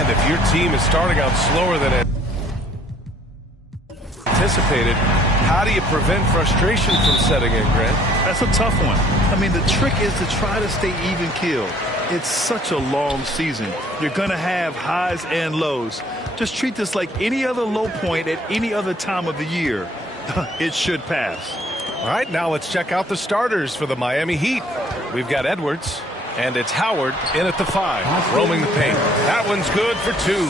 And if your team is starting out slower than anticipated, how do you prevent frustration from setting in, Grant? That's a tough one. I mean, the trick is to try to stay even-keeled. It's such a long season. You're going to have highs and lows. Just treat this like any other low point at any other time of the year. It should pass. All right, now let's check out the starters for the Miami Heat. We've got Edwards, and it's Howard in at the 5, roaming the paint. That one's good for 2.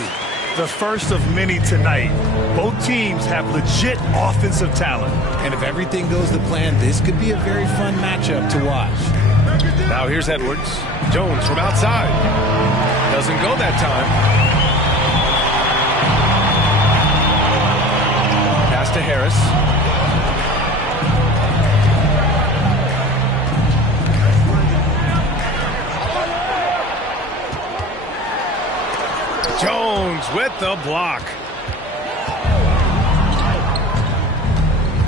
The first of many tonight. Both teams have legit offensive talent. And if everything goes to plan, this could be a very fun matchup to watch. Now here's Edwards. Jones from outside. Doesn't go that time. Pass to Harris. Jones with the block.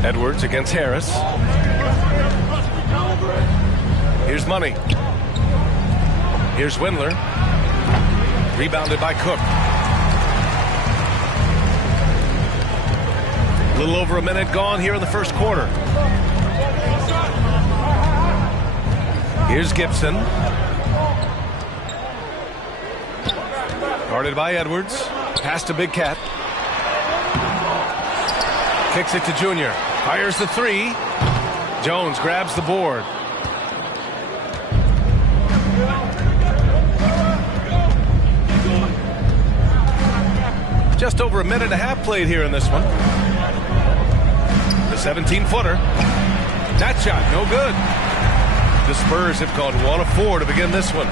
Edwards against Harris. Here's Money. Here's Windler. Rebounded by Cook. A little over a minute gone here in the first quarter. Here's Gibson. Guarded by Edwards. Pass to Big Cat. Kicks it to Junior. Fires the 3. Jones grabs the board. Just over a minute and a half played here in this one. The 17-footer. That shot, no good. The Spurs have gone 1 of 4 to begin this one.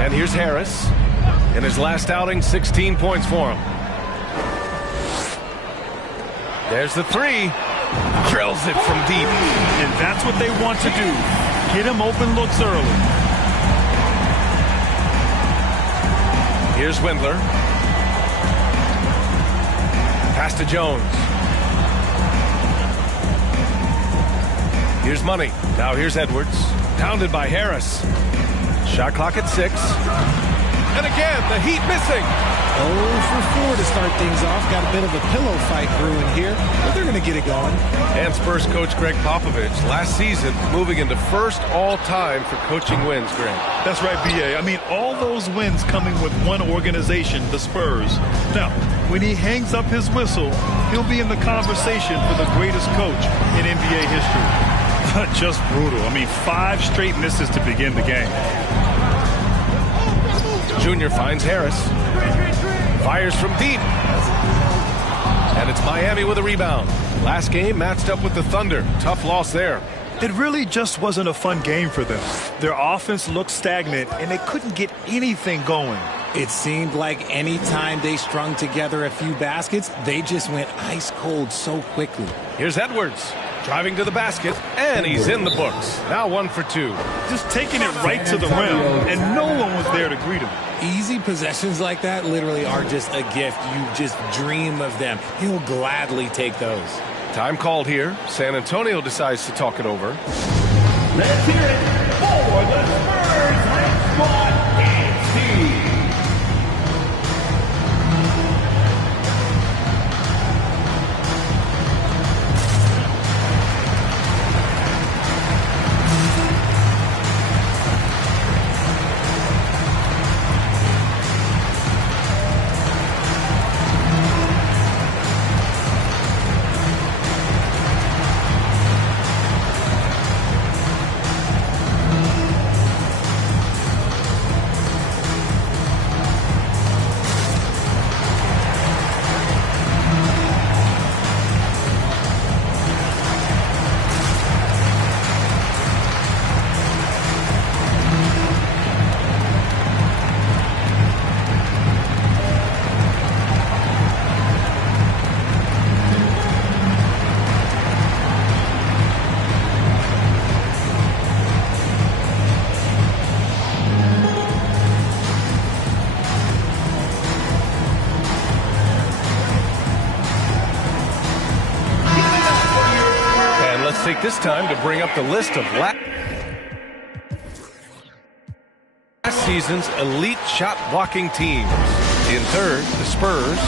And here's Harris. In his last outing, 16 points for him. There's the 3. Drills it from deep. And that's what they want to do. Get him open looks early. Here's Windler. Pass to Jones. Here's Money. Now here's Edwards. Pounded by Harris. Shot clock at 6. And again, the Heat missing. 0 for 4 to start things off. Got a bit of a pillow fight brewing here, but they're going to get it going. And Spurs coach Greg Popovich, last season, moving into first all-time for coaching wins, Grant. That's right, B.A. I mean, all those wins coming with one organization, the Spurs. Now, when he hangs up his whistle, he'll be in the conversation for the greatest coach in NBA history. Just brutal. I mean, 5 straight misses to begin the game. Junior finds Harris. Fires from deep. And it's Miami with a rebound. Last game matched up with the Thunder. Tough loss there. It really just wasn't a fun game for them. Their offense looked stagnant, and they couldn't get anything going. It seemed like any time they strung together a few baskets, they just went ice cold so quickly. Here's Edwards. Driving to the basket, and he's in the books. Now 1 for 2. Just taking it right to the rim, and no one was there to greet him. Easy possessions like that literally are just a gift. You just dream of them. He'll gladly take those. Time called here. San Antonio decides to talk it over. Let's hear it for the Spurs. Let's go and see. Take this time to bring up the list of last season's elite shot blocking teams. In third, the Spurs.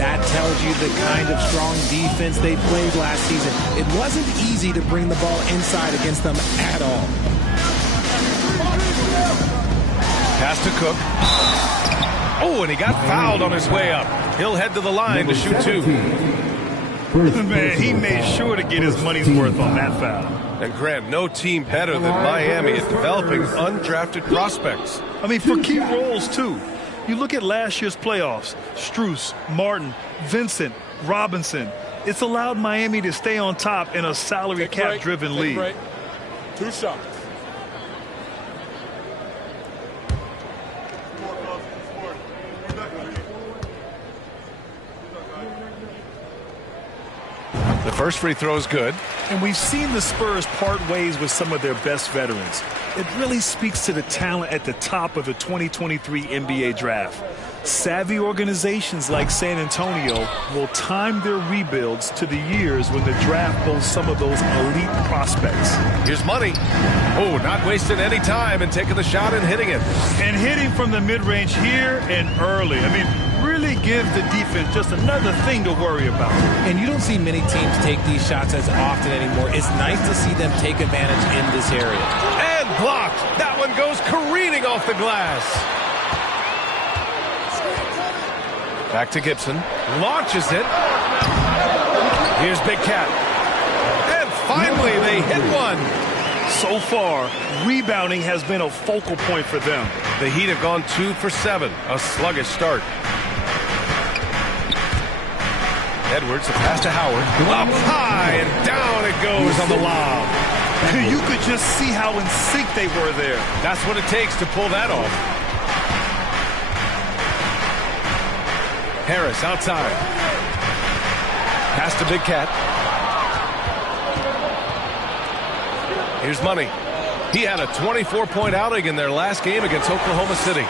That tells you the kind of strong defense they played last season. It wasn't easy to bring the ball inside against them at all. Pass to Cook. Oh, and he got fouled on his way up. He'll head to the line to shoot two. Man, he made sure to get his money's worth on that foul. And Grant, no team better than Miami at developing undrafted prospects. I mean, for key roles, too. You look at last year's playoffs, Strus, Martin, Vincent, Robinson. It's allowed Miami to stay on top in a salary cap-driven league. 2 shots. The first free throw is good. And we've seen the Spurs part ways with some of their best veterans. It really speaks to the talent at the top of the 2023 NBA draft. Savvy organizations like San Antonio will time their rebuilds to the years when the draft boasts some of those elite prospects. Here's Money. Oh, not wasting any time and taking the shot and hitting it. And hitting from the mid-range here and early. I mean, really give the defense just another thing to worry about. And you don't see many teams take these shots as often anymore. It's nice to see them take advantage in this area. And blocked. That one goes careening off the glass. Back to Gibson. Launches it. Here's Big Cat. And finally they hit one. So far, rebounding has been a focal point for them. The Heat have gone 2 for 7. A sluggish start. Edwards, a pass to Howard. Up high and down it goes on the lob. You could just see how in sync they were there. That's what it takes to pull that off. Harris outside. Pass to Big Cat. Here's Money. He had a 24-point outing in their last game against Oklahoma City.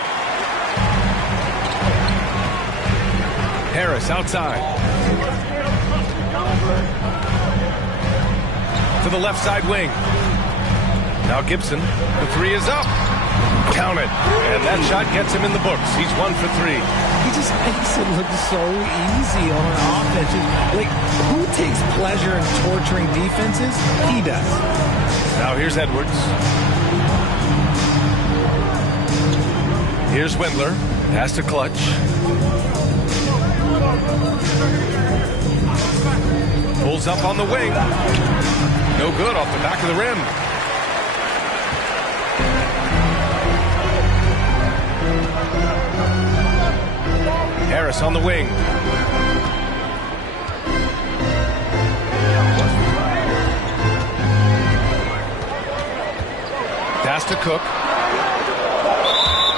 Harris outside. To the left side wing. Now Gibson. The three is up. Count it. And that shot gets him in the books. He's 1 for 3. He just makes it look so easy on offense. Like, who takes pleasure in torturing defenses? He does. Now here's Edwards. Here's Wendler. Has to Clutch. Pulls up on the wing. No good off the back of the rim. Harris on the wing. Pass to Cook.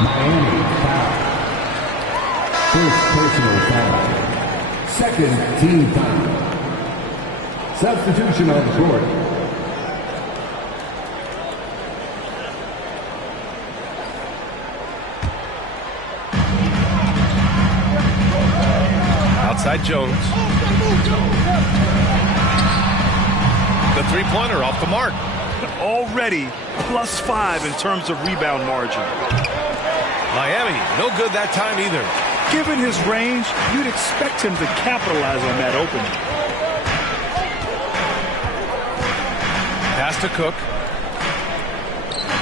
Miami foul. First personal foul. Second team foul. Substitution on the court. Outside Jones. The three-pointer off the mark. Already +5 in terms of rebound margin. Miami, no good that time either. Given his range, you'd expect him to capitalize on that opening. Pass to Cook.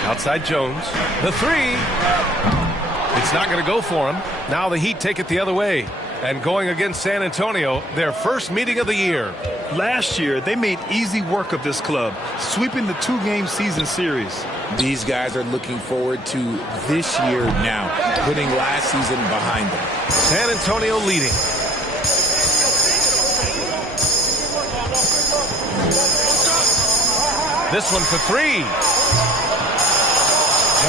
Outside Jones. The three. It's not going to go for him. Now the Heat take it the other way. And going against San Antonio, their first meeting of the year. Last year, they made easy work of this club, sweeping the 2-game season series. These guys are looking forward to this year now, putting last season behind them. San Antonio leading. This one for 3.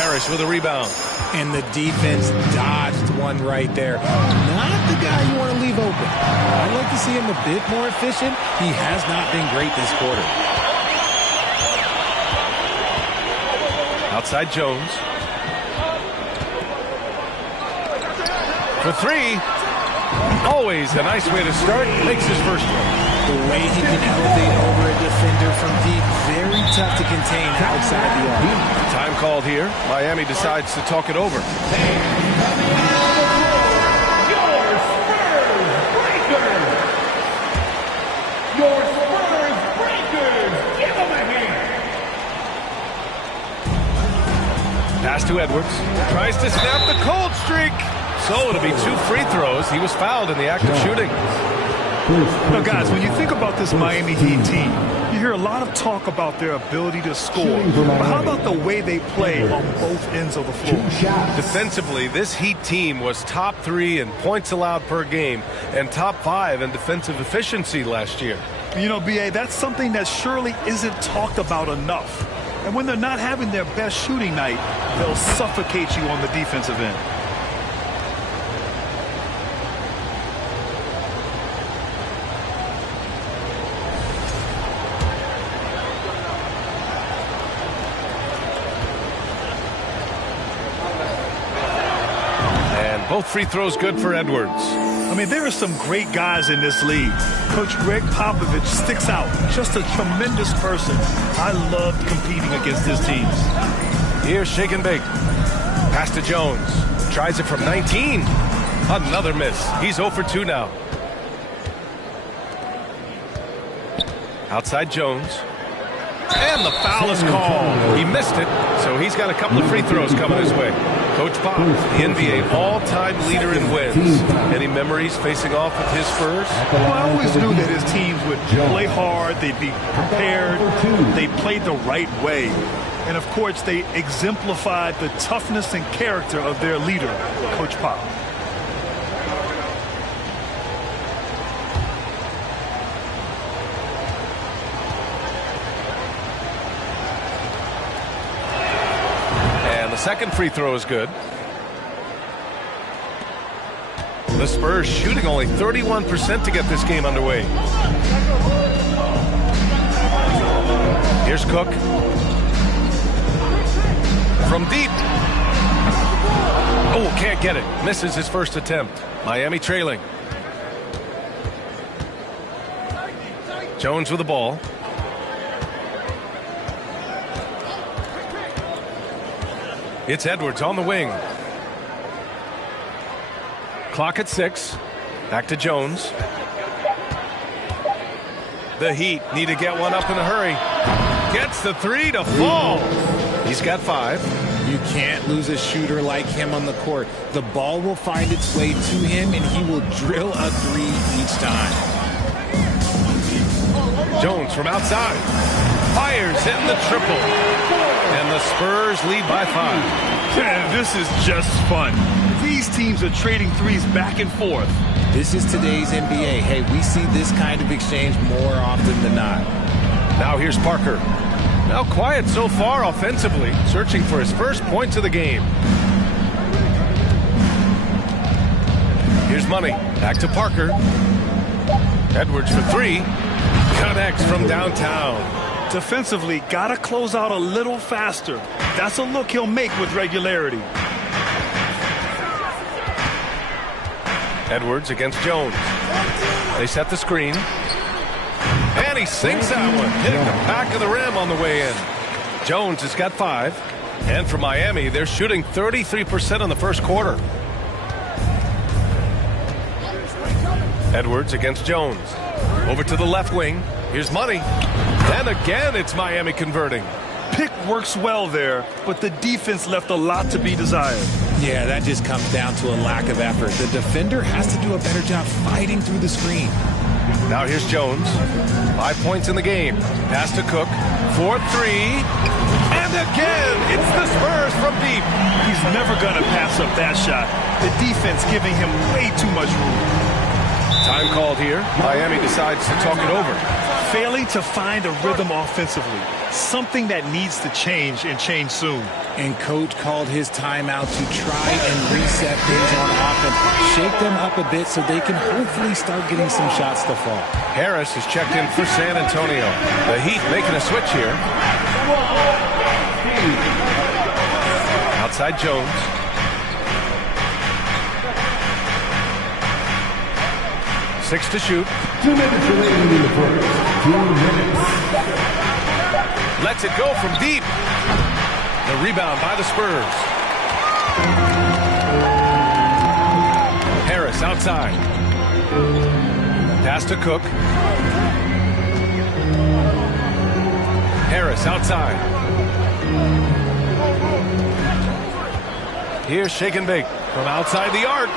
Harris with a rebound. And the defense dodged one right there. Not the guy you want to leave open. I'd like to see him a bit more efficient. He has not been great this quarter. Outside Jones. For 3. Always a nice way to start. Makes his first one. The way he can elevate over a defender from deep, very tough to contain outside the arc. Time called here. Miami decides to talk it over. Pass to Edwards. Tries to snap the cold streak. So it'll be 2 free throws. He was fouled in the act of shooting. Now, guys, when you think about this Miami Heat team, you hear a lot of talk about their ability to score. But how about the way they play on both ends of the floor? Defensively, this Heat team was top 3 in points allowed per game and top 5 in defensive efficiency last year. You know, B.A., that's something that surely isn't talked about enough. And when they're not having their best shooting night, they'll suffocate you on the defensive end. And both free throws good for Edwards. I mean, there are some great guys in this league. Coach Greg Popovich sticks out. Just a tremendous person. I loved competing against his teams. Here's shake and bake. Pass to Jones. Tries it from 19. Another miss. He's 0 for 2 now. Outside Jones. And the foul is called. He missed it, so he's got a couple of free throws coming his way. Coach Pop, the NBA all-time leader in wins. Any memories facing off with his Spurs? Well, I always knew that his teams would play hard, they'd be prepared, they played the right way. And, of course, they exemplified the toughness and character of their leader, Coach Pop. The second free throw is good. The Spurs shooting only 31% to get this game underway. Here's Cook. From deep. Oh, can't get it. Misses his first attempt. Miami trailing. Jones with the ball. It's Edwards on the wing. Clock at 6. Back to Jones. The Heat need to get one up in a hurry. Gets the 3 to fall. He's got 5. You can't lose a shooter like him on the court. The ball will find its way to him, and he will drill a 3 each time. Jones from outside. Fires, hitting the triple. And the Spurs lead by 5. Man, this is just fun. These teams are trading threes back and forth. This is today's NBA. Hey, we see this kind of exchange more often than not. Now here's Parker. Now quiet so far offensively, searching for his first points of the game. Here's Money. Back to Parker. Edwards for 3. Connects from downtown. Defensively, gotta close out a little faster. That's a look he'll make with regularity. Edwards against Jones. They set the screen. And he sinks that one, hitting the back of the rim on the way in. Jones has got 5. And for Miami, they're shooting 33% in the first quarter. Edwards against Jones. Over to the left wing. Here's Money. And again, it's Miami converting. Pick works well there, but the defense left a lot to be desired. Yeah, that just comes down to a lack of effort. The defender has to do a better job fighting through the screen. Now here's Jones. 5 points in the game. Pass to Cook. 4-3. And again, it's the Spurs from deep. He's never going to pass up that shot. The defense giving him way too much room. Time called here. Miami decides to talk it over. Failing to find a rhythm offensively. Something that needs to change and change soon. And coach called his timeout to try and reset things on offense. Shake them up a bit so they can hopefully start getting some shots to fall. Harris is checked in for San Antonio. The Heat making a switch here. Outside Jones. 6 to shoot. 2 minutes remaining in the first. 2 minutes. Lets it go from deep. The rebound by the Spurs. Harris outside. Pass to Cook. Harris outside. Here's shake and bake from outside the arc.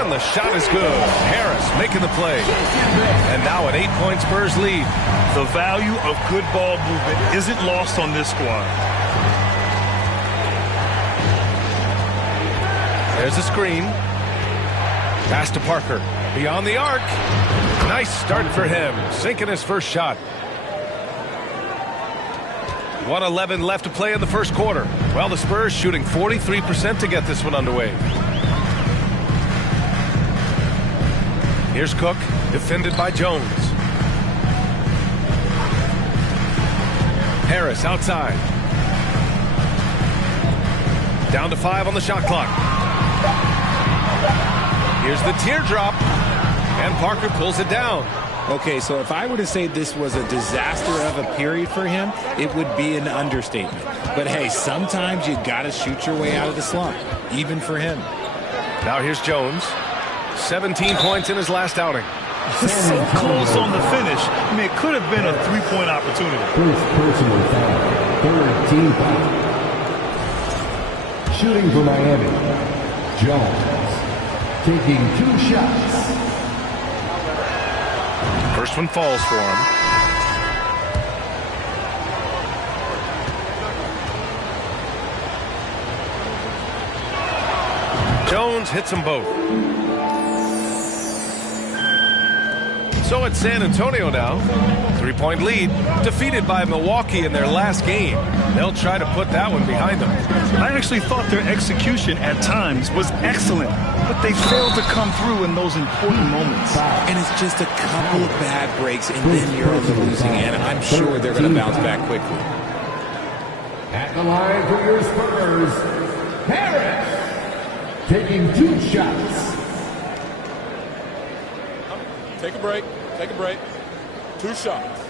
And the shot is good. Harris making the play. And now an 8-point Spurs lead. The value of good ball movement isn't lost on this squad. There's a screen. Pass to Parker. Beyond the arc. Nice start for him. Sinking his first shot. 1:11 left to play in the first quarter. Well, the Spurs shooting 43% to get this one underway. Here's Cook, defended by Jones. Harris outside. Down to 5 on the shot clock. Here's the teardrop. And Parker pulls it down. Okay, so if I were to say this was a disaster of a period for him, it would be an understatement. But hey, sometimes you got to shoot your way out of the slump, even for him. Now here's Jones. 17 points in his last outing. So close on the finish. I mean, it could have been a 3-point opportunity. First personal foul. Third team foul. Shooting for Miami. Jones. Taking 2 shots. First one falls for him. Jones hits them both. So it's San Antonio now. 3-point lead. Defeated by Milwaukee in their last game. They'll try to put that one behind them. I actually thought their execution at times was excellent, but they failed to come through in those important moments. And it's just a couple of bad breaks, and then you're on the losing end. I'm sure they're going to bounce back quickly. At the line for your Spurs, Harris. Taking 2 shots. Take a break. Take a break. 2 shots.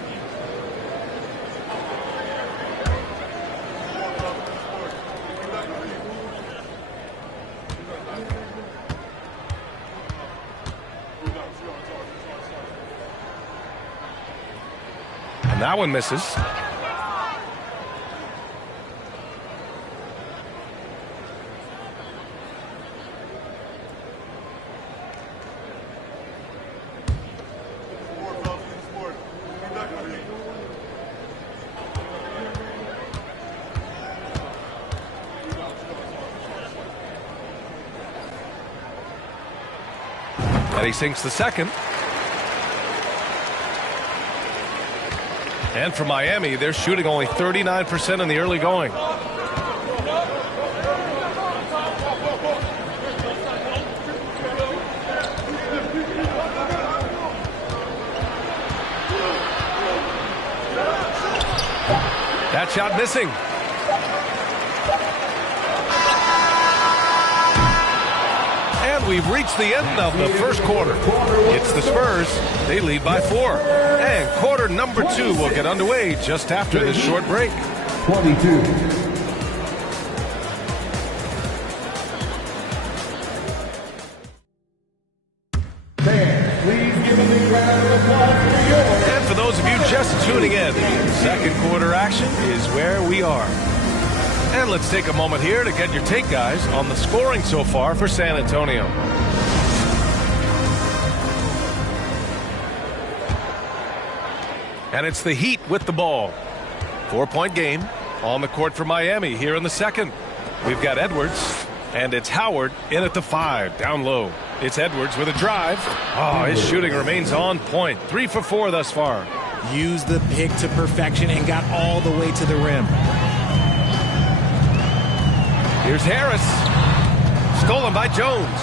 And that one misses. And he sinks the second. And for Miami, they're shooting only 39% in the early going. That shot missing. We've reached the end of the first quarter. It's the Spurs. They lead by 4. And quarter number 2 will get underway just after this short break. 22. And for those of you just tuning in, second quarter action is where we are. And let's take a moment here to get your take, guys, on the scoring so far for San Antonio. And it's the Heat with the ball. 4-point game on the court for Miami here in the second. We've got Edwards, and it's Howard in at the 5, down low. It's Edwards with a drive. Oh, his shooting remains on point. 3 for 4 thus far. Used the pick to perfection and got all the way to the rim. Here's Harris. Stolen by Jones.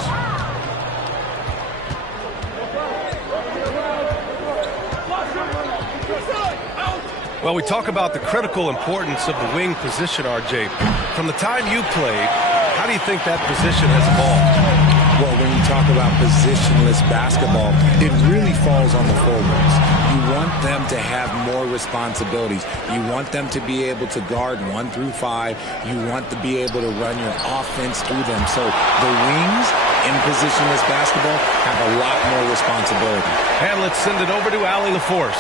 Well, we talk about the critical importance of the wing position, RJ. From the time you played, how do you think that position has evolved? Well, when you talk about positionless basketball, it really falls on the forwards. You want them to have more responsibilities. You want them to be able to guard 1 through 5. You want to be able to run your offense through them. So the wings in positionless basketball have a lot more responsibility. And let's send it over to Allie LaForce.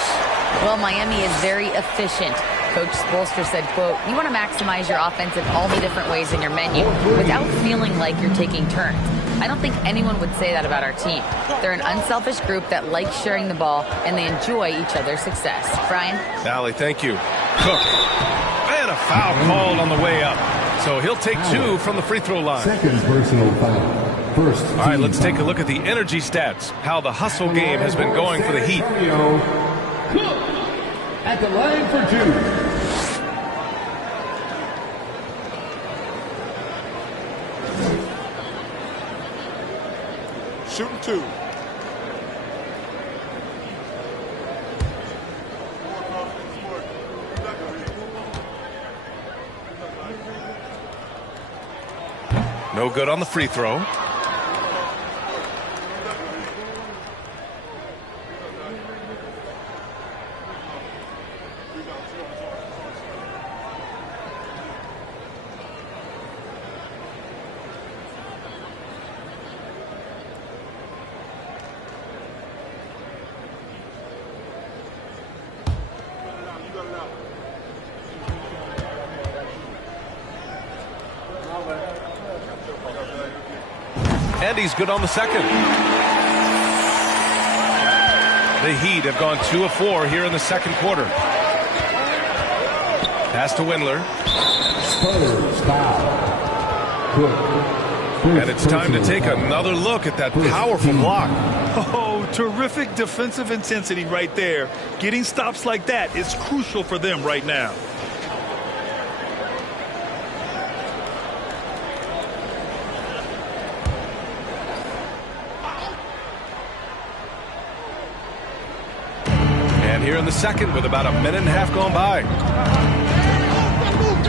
Well, Miami is very efficient. Coach Spoelstra said, quote, you want to maximize your offense in all the different ways in your menu without feeling like you're taking turns. I don't think anyone would say that about our team. They're an unselfish group that likes sharing the ball, and they enjoy each other's success. Brian? Allie, thank you. Cook. And a foul called on the way up. So he'll take 2 from the free throw line. Second personal foul. First. All right, let's take a look at the energy stats, how the hustle game has been going for the Heat. Cook at the line for 2. Shooting 2. No good on the free throw. And he's good on the second. The Heat have gone 2 of 4 here in the second quarter. Pass to Windler. Spurs foul. Cook. And it's time to take another look at that powerful block. Oh, terrific defensive intensity right there. Getting stops like that is crucial for them right now. Here in the second with about a minute and a half gone by.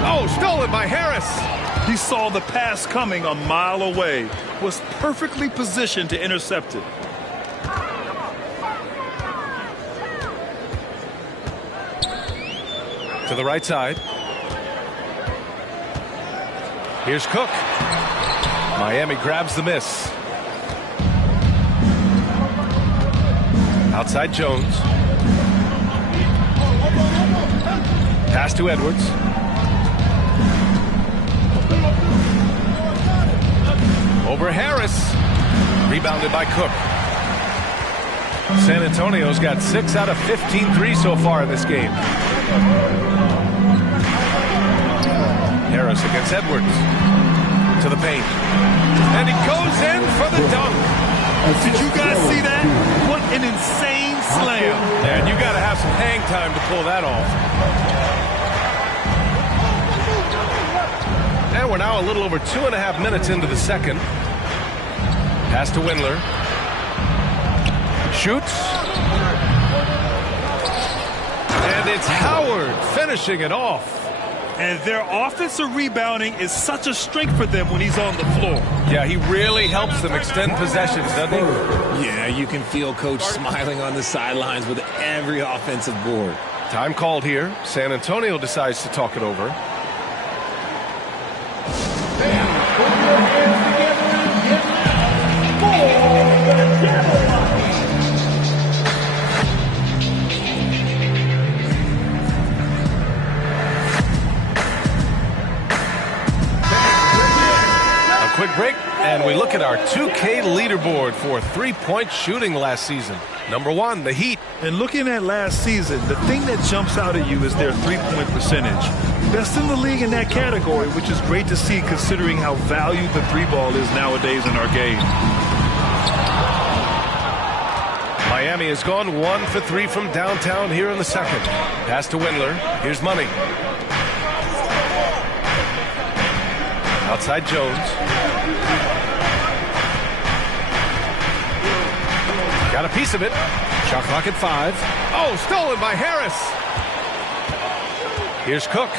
Oh, stolen by Harris. He saw the pass coming a mile away, was perfectly positioned to intercept it. To the right side. Here's Cook. Miami grabs the miss. Outside Jones. Pass to Edwards. Over Harris. Rebounded by Cook. San Antonio's got 6 out of 15 threes so far in this game. Harris against Edwards. To the paint. And he goes in for the dunk. Did you guys see that? What an insane slam. And you got to have some hang time to pull that off. And we're now a little over 2.5 minutes into the second. Pass to Windler. Shoots. And it's Howard finishing it off. And their offensive rebounding is such a strength for them when he's on the floor. Yeah, he really helps them extend possessions, doesn't he? Yeah, you can feel Coach smiling on the sidelines with every offensive board. Time called here. San Antonio decides to talk it over. Quick break, and we look at our 2K leaderboard for three-point shooting last season. Number 1, the Heat. And looking at last season, the thing that jumps out at you is their three-point percentage. Best in the league in that category, which is great to see considering how valued the three ball is nowadays in our game. Miami has gone 1 for 3 from downtown here in the second. Pass to Windler. Here's Money. Outside Jones. Got a piece of it. Shot clock at 5. Oh, stolen by Harris. Here's Cook.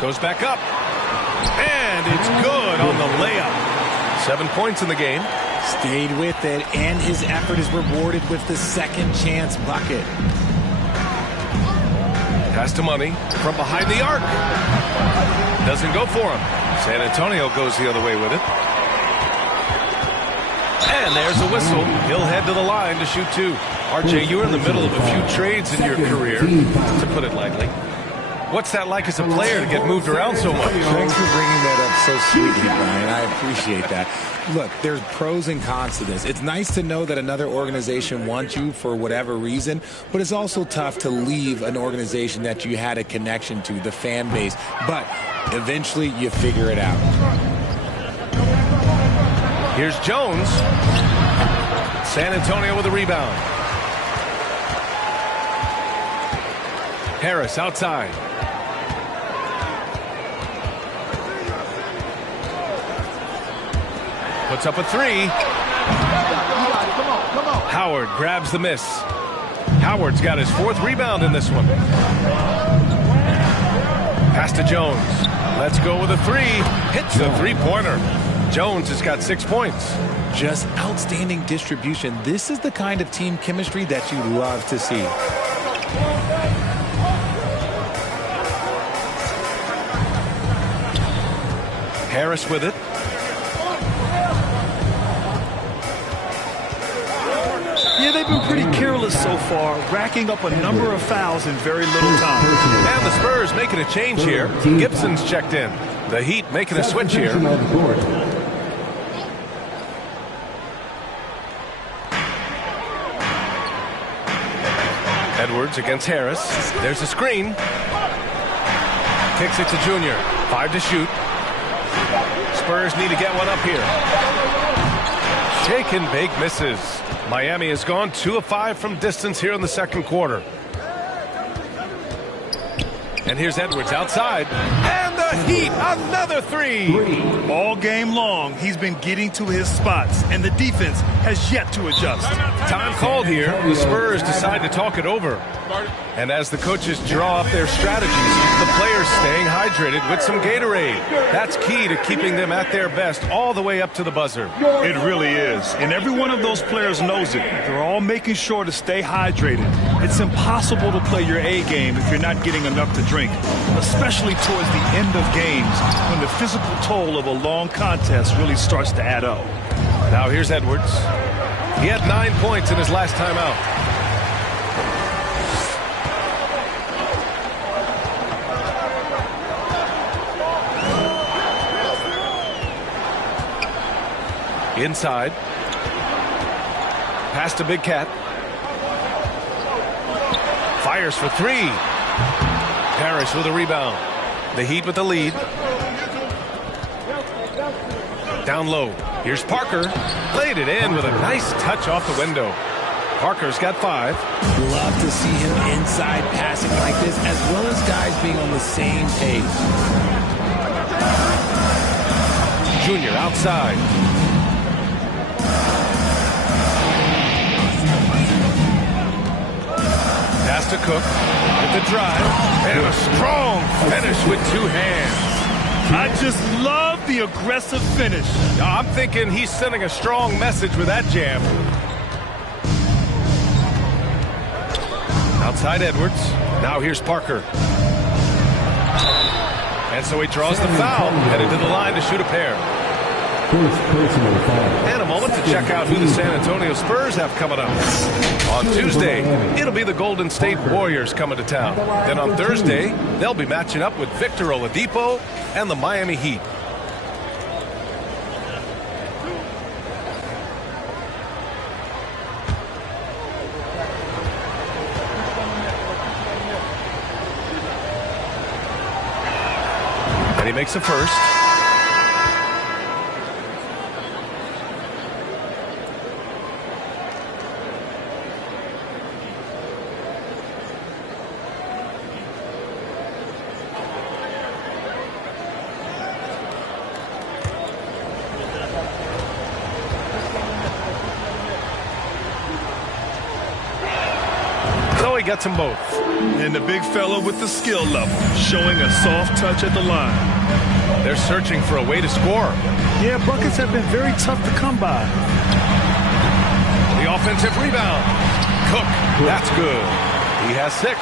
Goes back up. And it's good on the layup. 7 points in the game. Stayed with it, and his effort is rewarded with the second chance bucket. Pass to Money from behind the arc. Doesn't go for him. San Antonio goes the other way with it. And there's a whistle. He'll head to the line to shoot 2. RJ, you're in the middle of a few trades in your career, to put it lightly. What's that like as a player to get moved around so much? Thanks for bringing that up so sweetly, Brian. I appreciate that. Look, there's pros and cons to this. It's nice to know that another organization wants you for whatever reason, but it's also tough to leave an organization that you had a connection to, the fan base. But eventually you figure it out. Here's Jones. San Antonio with a rebound. Harris outside. Puts up a 3. Howard grabs the miss. Howard's got his 4th rebound in this one. Pass to Jones. Let's go with a 3. Hits the three-pointer. Jones has got 6 points. Just outstanding distribution. This is the kind of team chemistry that you love to see. Harris with it. Yeah, they've been pretty careless so far, racking up a number of fouls in very little time. And the Spurs making a change here. Gibson's checked in. The Heat making a switch here. Edwards against Harris. There's a screen. Kicks it to Junior. 5 to shoot. Spurs need to get one up here. Shake and bake misses. Miami has gone 2 of 5 from distance here in the second quarter. And here's Edwards outside. And the Heat, another 3. All game long, he's been getting to his spots, and the defense has yet to adjust. Time called here. The Spurs decide to talk it over. And as the coaches draw up their strategies, the players staying hydrated with some Gatorade. That's key to keeping them at their best all the way up to the buzzer. It really is. And every one of those players knows it. They're all making sure to stay hydrated. It's impossible to play your A game if you're not getting enough to drink, especially towards the end of games when the physical toll of a long contest really starts to add up. Now here's Edwards. He had 9 points in his last time out. Inside. Pass to Big Cat. Fires for 3. Harris with a rebound. The Heat with the lead. Down low. Here's Parker. Played it in with a nice touch off the window. Parker's got 5. Love to see him inside passing like this, as well as guys being on the same page. Junior outside. Pass to Cook with the drive, and a strong finish with 2 hands. I just love the aggressive finish. I'm thinking he's sending a strong message with that jam. Outside Edwards. Now here's Parker. And so he draws the foul, headed to the line to shoot a pair. And a moment to check out who the San Antonio Spurs have coming up. On Tuesday, it'll be the Golden State Warriors coming to town. Then on Thursday, they'll be matching up with Victor Oladipo and the Miami Heat. And he makes a first. Gets them both. And the big fella with the skill level, showing a soft touch at the line. They're searching for a way to score. Yeah, buckets have been very tough to come by. The offensive rebound. Cook, that's good. He has 6.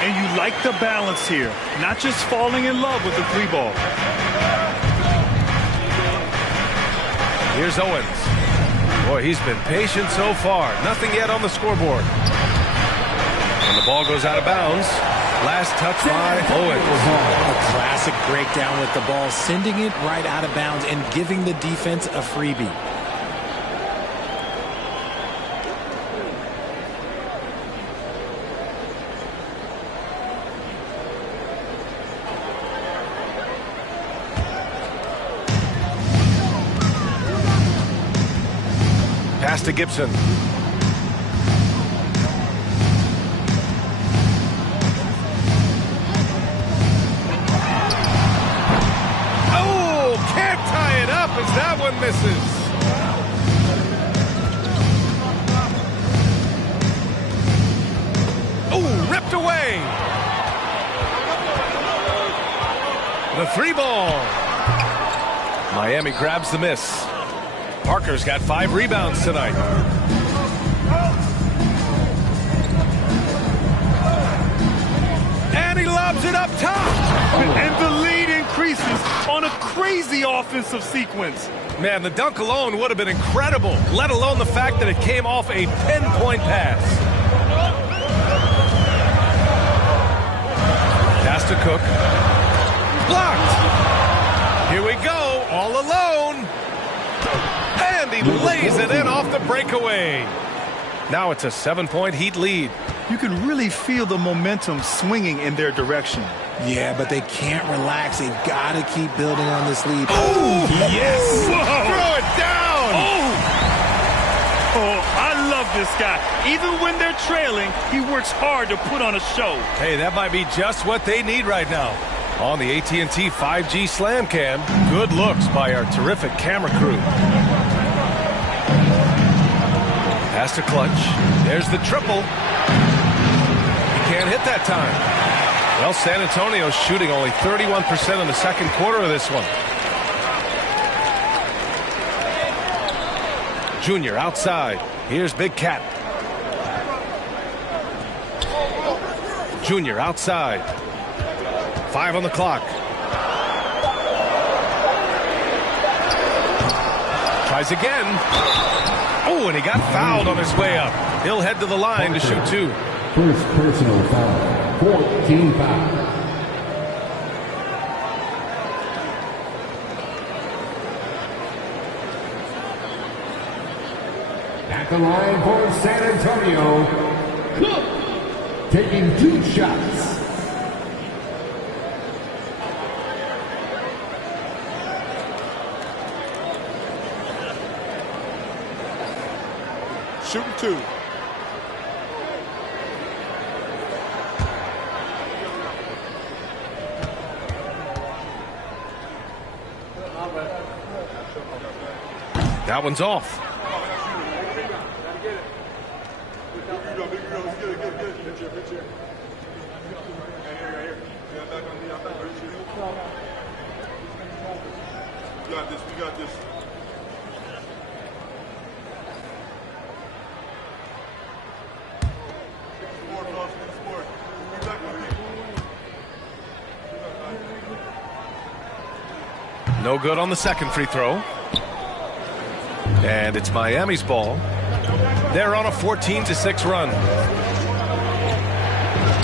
And you like the balance here, not just falling in love with the 3 ball. Here's Owens. Boy, he's been patient so far. Nothing yet on the scoreboard. And the ball goes out of bounds. Last touch by Owens. A classic breakdown with the ball, sending it right out of bounds and giving the defense a freebie. Pass to Gibson. Oh, can't tie it up as that one misses. Oh, ripped away. The 3 ball. Miami grabs the miss. Parker's got 5 rebounds tonight. And he lobs it up top. And the lead increases on a crazy offensive sequence. Man, the dunk alone would have been incredible, let alone the fact that it came off a pinpoint pass. Pass to Cook. Blocked. Here we go, all alone. And he lays it in off the breakaway. Now it's a 7-point Heat lead. You can really feel the momentum swinging in their direction. Yeah, but they can't relax. They've got to keep building on this lead. Oh, Yes! throw it down. Oh, I love this guy. Even when they're trailing, he works hard to put on a show. Hey, that might be just what they need right now. On the AT&T 5G Slam Cam, good looks by our terrific camera crew. Pass to Clutch. There's the triple. He can't hit that time. Well, San Antonio's shooting only 31% in the second quarter of this one. Junior outside. Here's Big Cat. Junior outside. 5 on the clock. Tries again. Oh, and he got fouled on his way up. He'll head to the line to shoot 2. First personal foul. 14 foul. At the line for San Antonio, Cook taking 2 shots. Shooting 2. That one's off. We got this. We got this. No good on the second free throw. And it's Miami's ball. They're on a 14-6 run.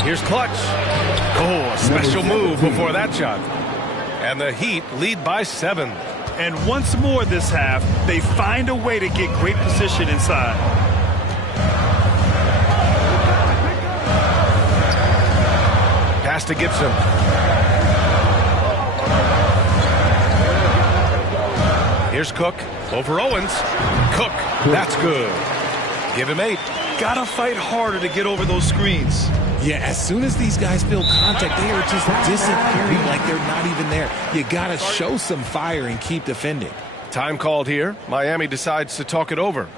Here's Clutch. Oh, a special move before that shot. And the Heat lead by 7. And once more this half, they find a way to get great position inside. Pass to Gibson. Here's Cook over Owens. Cook, that's good. Give him 8. Gotta fight harder to get over those screens. Yeah, as soon as these guys feel contact, they are just disappearing like they're not even there. You gotta show some fire and keep defending. Time called here. Miami decides to talk it over.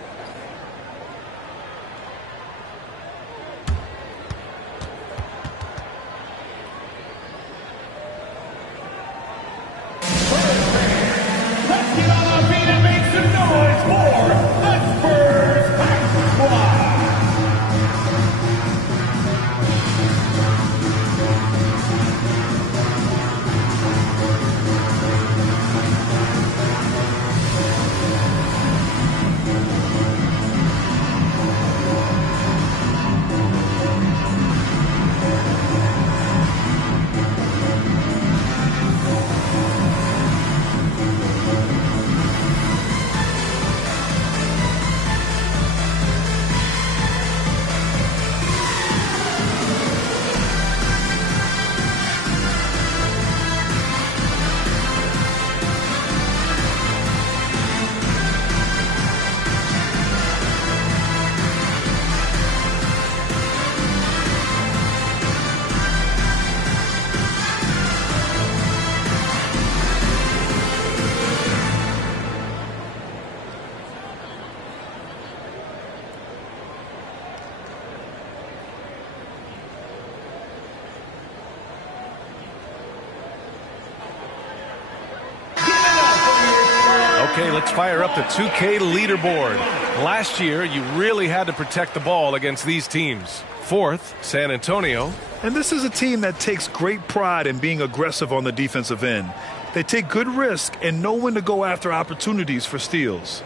Okay, let's fire up the 2K leaderboard. Last year, you really had to protect the ball against these teams. Fourth, San Antonio. And this is a team that takes great pride in being aggressive on the defensive end. They take good risk and know when to go after opportunities for steals.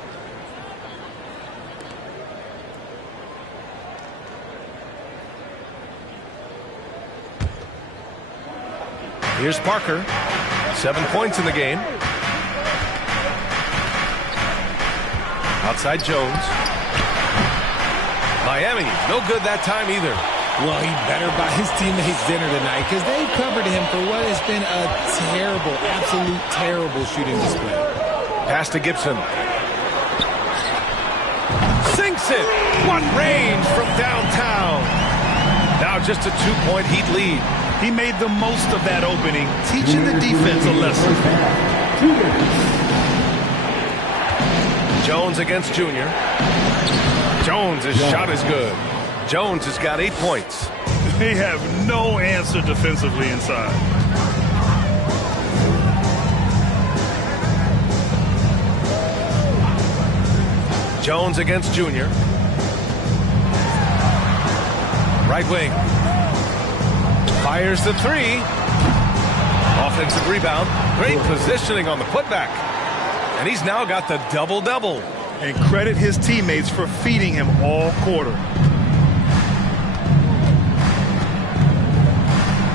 Here's Parker. 7 points in the game. Outside Jones. Miami, no good that time either. Well, he better buy his teammates dinner tonight because they've covered him for what has been a terrible, absolute terrible shooting display. Pass to Gibson. Sinks it. What range from downtown. Now just a 2-point Heat lead. He made the most of that opening, teaching the defense a lesson. Jones against Junior. Jones' shot is good. Jones has got 8 points. They have no answer defensively inside. Jones against Junior. Right wing. Fires the 3. Offensive rebound. Great positioning on the putback. And he's now got the double-double. And credit his teammates for feeding him all quarter.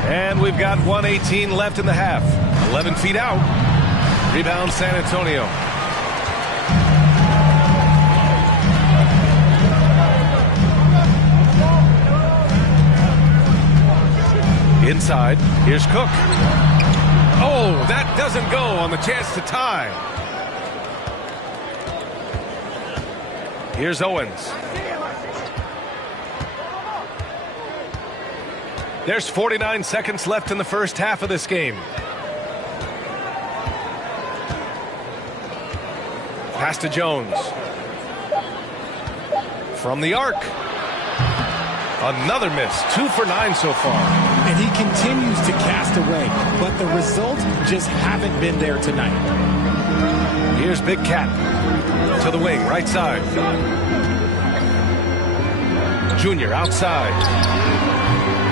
And we've got 1:18 left in the half. 11 feet out. Rebound San Antonio. Inside, here's Cook. Oh, that doesn't go on the chance to tie. Here's Owens. There's 49 seconds left in the first half of this game. Pass to Jones. From the arc. Another miss. 2 for 9 so far. And he continues to cast away, but the results just haven't been there tonight. Here's Big Cat. To the wing, right side. Junior outside.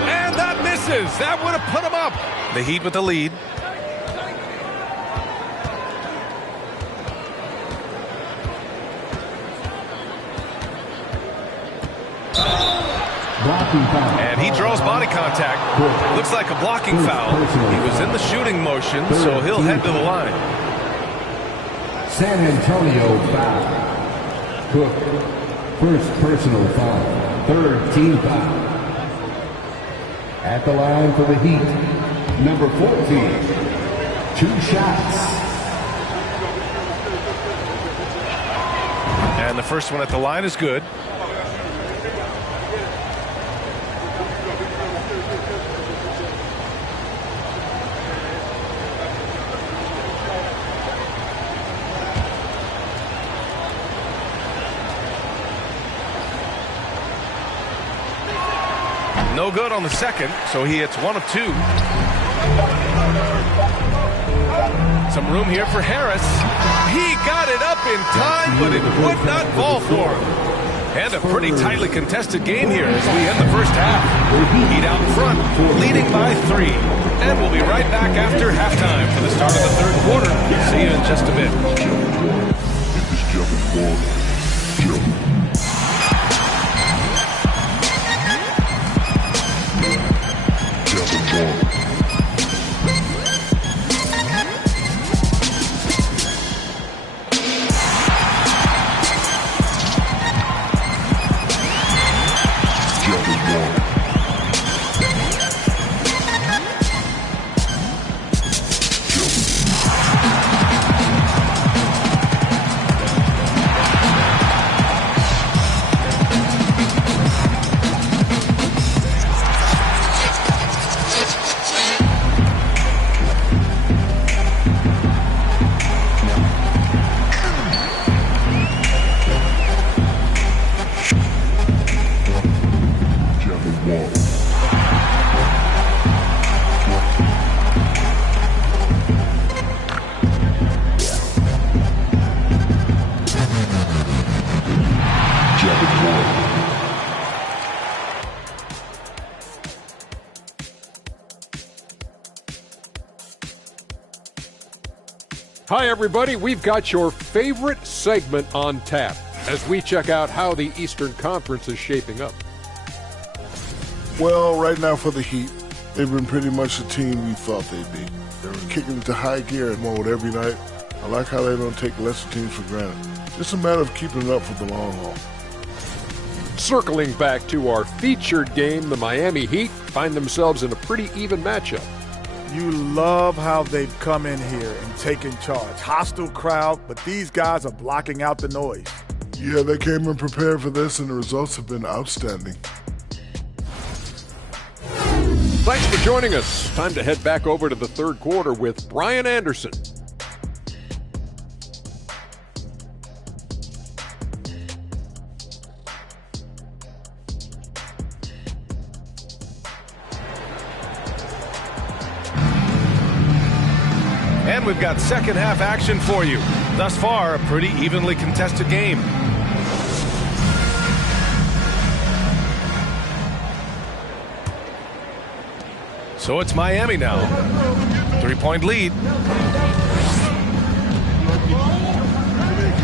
And that misses. That would have put him up. The Heat with the lead. And he draws body contact. Looks like a blocking foul. He was in the shooting motion, so he'll head to the line. San Antonio foul. Cook, first personal foul. Third team foul. At the line for the Heat, number 14. 2 shots. And the first one at the line is good. No good on the second, so he hits 1 of 2. Some room here for Harris. He got it up in time, but it would not fall for him. And a pretty tightly contested game here as we end the first half. Heat out in front, leading by 3. And we'll be right back after halftime for the start of the third quarter. See you in just a bit. Hi, everybody. We've got your favorite segment on tap as we check out how the Eastern Conference is shaping up. Well, right now for the Heat, they've been pretty much the team we thought they'd be. They're kicking it to high gear and mode every night. I like how they don't take lesser teams for granted. It's a matter of keeping it up for the long haul. Circling back to our featured game, the Miami Heat find themselves in a pretty even matchup. You love how they've come in here and taken charge. Hostile crowd, but these guys are blocking out the noise. Yeah, they came in prepared for this, and the results have been outstanding. Thanks for joining us. Time to head back over to the third quarter with Brian Anderson. And we've got second half action for you. Thus far, a pretty evenly contested game. So it's Miami now. 3-point lead.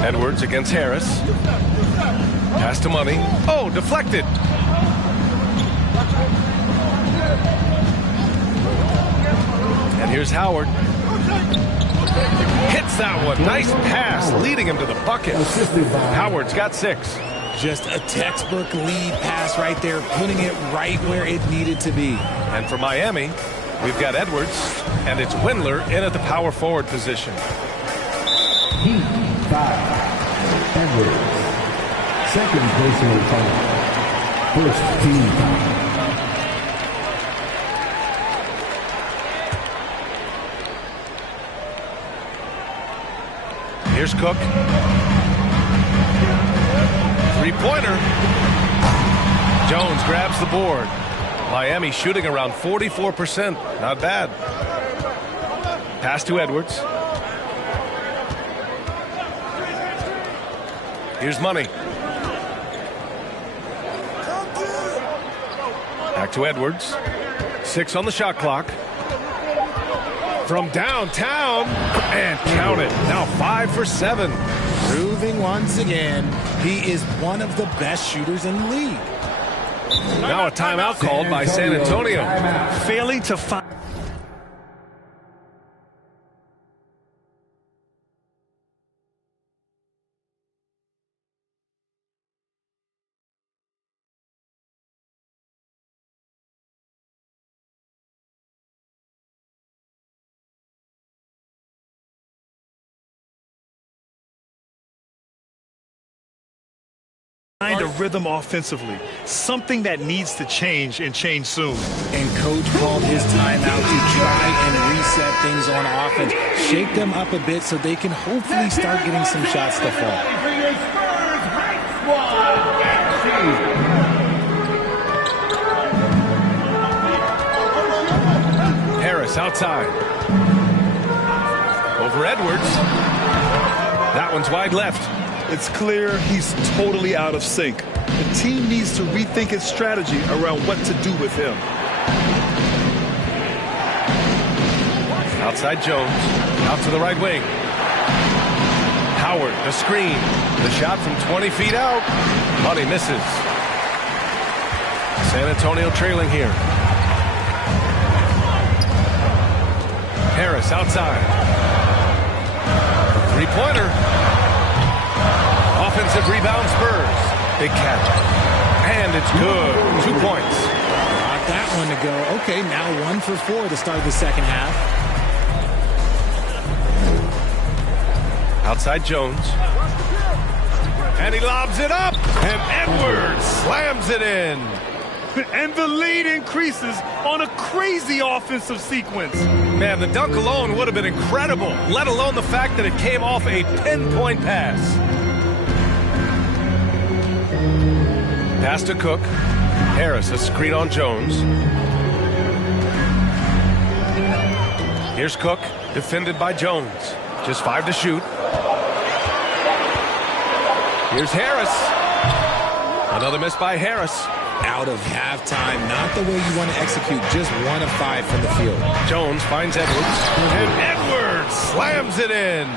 Edwards against Harris. Pass to Money. Oh, deflected. And here's Howard. Hits that one. Nice pass, leading him to the bucket. Howard's got 6. Just a textbook lead pass right there, putting it right where it needed to be. And for Miami, we've got Edwards, and it's Windler in at the power forward position. Heat 5. Edwards. Second personal foul. First team foul. Here's Cook. Three-pointer. Jones grabs the board. Miami shooting around 44%. Not bad. Pass to Edwards. Here's Money. Back to Edwards. 6 on the shot clock. From downtown, and count it. Now 5 for 7. Proving once again, he is one of the best shooters in the league. Now a timeout called by San Antonio. Failing to find... a rhythm offensively, something that needs to change and change soon. And coach called his timeout to try and reset things on offense, shake them up a bit so they can hopefully start getting some shots to fall. Harris outside. Over Edwards. That one's wide left. It's clear he's totally out of sync. The team needs to rethink its strategy around what to do with him. Outside Jones. Out to the right wing. Howard, the screen. The shot from 20 feet out. Money misses. San Antonio trailing here. Harris outside. Three-pointer. Offensive rebound Spurs. Big catch. And it's good. 2 points. Got that one to go. Okay, now 1 for 4 to start the second half. Outside Jones. And he lobs it up. And Edwards slams it in. And the lead increases on a crazy offensive sequence. Man, the dunk alone would have been incredible, let alone the fact that it came off a pinpoint pass. Pass to Cook. Harris, a screen on Jones. Here's Cook, defended by Jones. Just 5 to shoot. Here's Harris. Another miss by Harris. Out of halftime, not the way you want to execute, just 1 of 5 from the field. Jones finds Edwards. And Edwards slams it in.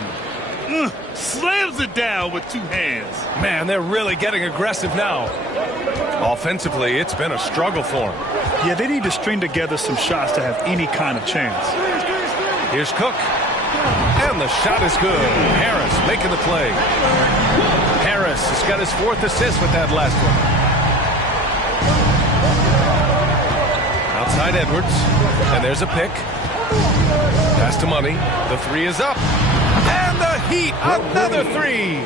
Slams it down with two hands. Man, they're really getting aggressive now. Offensively, it's been a struggle for them. Yeah, they need to string together some shots to have any kind of chance. Here's Cook. And the shot is good. Harris making the play. Harris has got his 4th assist with that last one. Outside Edwards. And there's a pick. Pass to Money. The 3 is up. And the Heat, another 3.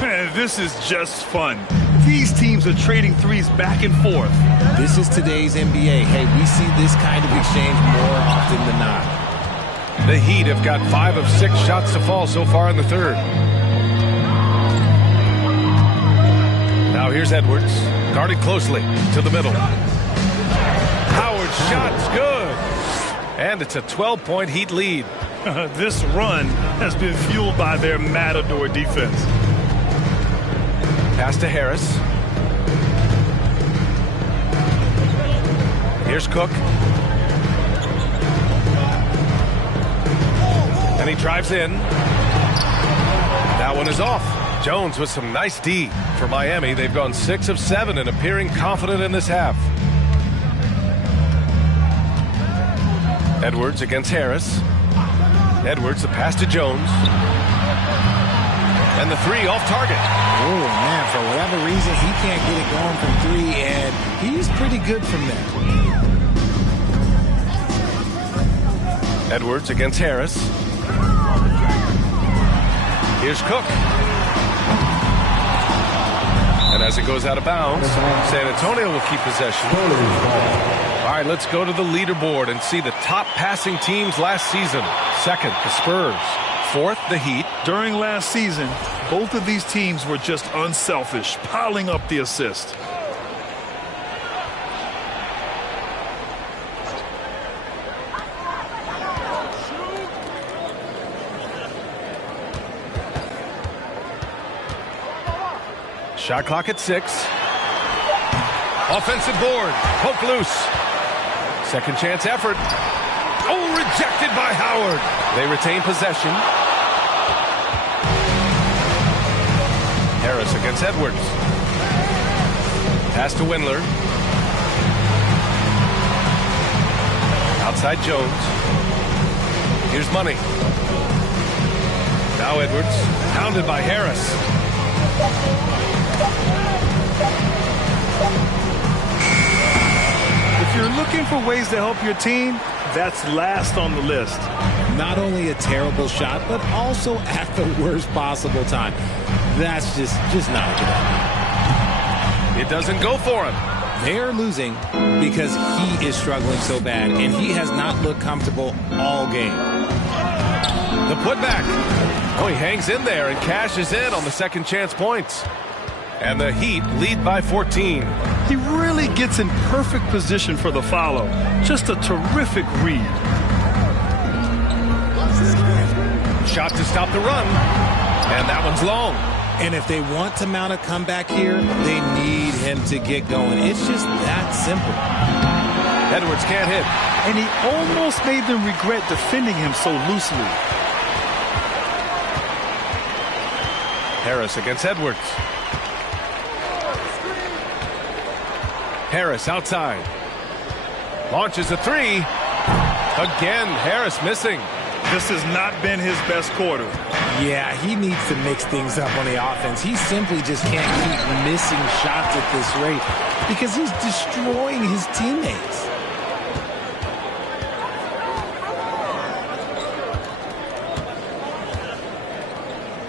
Man, this is just fun. These teams are trading threes back and forth. This is today's NBA. Hey, we see this kind of exchange more often than not. The Heat have got 5 of 6 shots to fall so far in the 3rd. Now here's Edwards, guarded closely to the middle. Howard's shot's good. And it's a 12-point Heat lead. This run has been fueled by their matador defense. Pass to Harris. Here's Cook. And he drives in. That one is off. Jones with some nice D for Miami. They've gone 6 of 7 and appearing confident in this half. Edwards against Harris. Edwards, the pass to Jones. And the 3 off target. Oh, man, for whatever reason, he can't get it going from 3, and he's pretty good from there. Edwards against Harris. Here's Cook. And as it goes out of bounds, San Antonio will keep possession. All right, let's go to the leaderboard and see the top passing teams last season. 2nd, the Spurs. 4th, the Heat. During last season, both of these teams were just unselfish, piling up the assist. Shot clock at 6. Offensive board. Poke loose. Second chance effort. Oh, rejected by Howard. They retain possession. Harris against Edwards. Pass to Windler. Outside Jones. Here's Money. Now Edwards. Pounded by Harris. If you're looking for ways to help your team, that's last on the list. Not only a terrible shot, but also at the worst possible time. That's just not a good idea. It doesn't go for him. They're losing because he is struggling so bad, and he has not looked comfortable all game. The putback. Oh, he hangs in there and cashes in on the second chance points. And the Heat lead by 14. He really gets in perfect position for the follow. Just a terrific read. Shot to stop the run. And that one's long. And if they want to mount a comeback here, they need him to get going. It's just that simple. Edwards can't hit. And he almost made them regret defending him so loosely. Harris against Edwards. Harris outside. Launches a 3. Again, Harris missing. This has not been his best quarter. Yeah, he needs to mix things up on the offense. He simply just can't keep missing shots at this rate because he's destroying his teammates.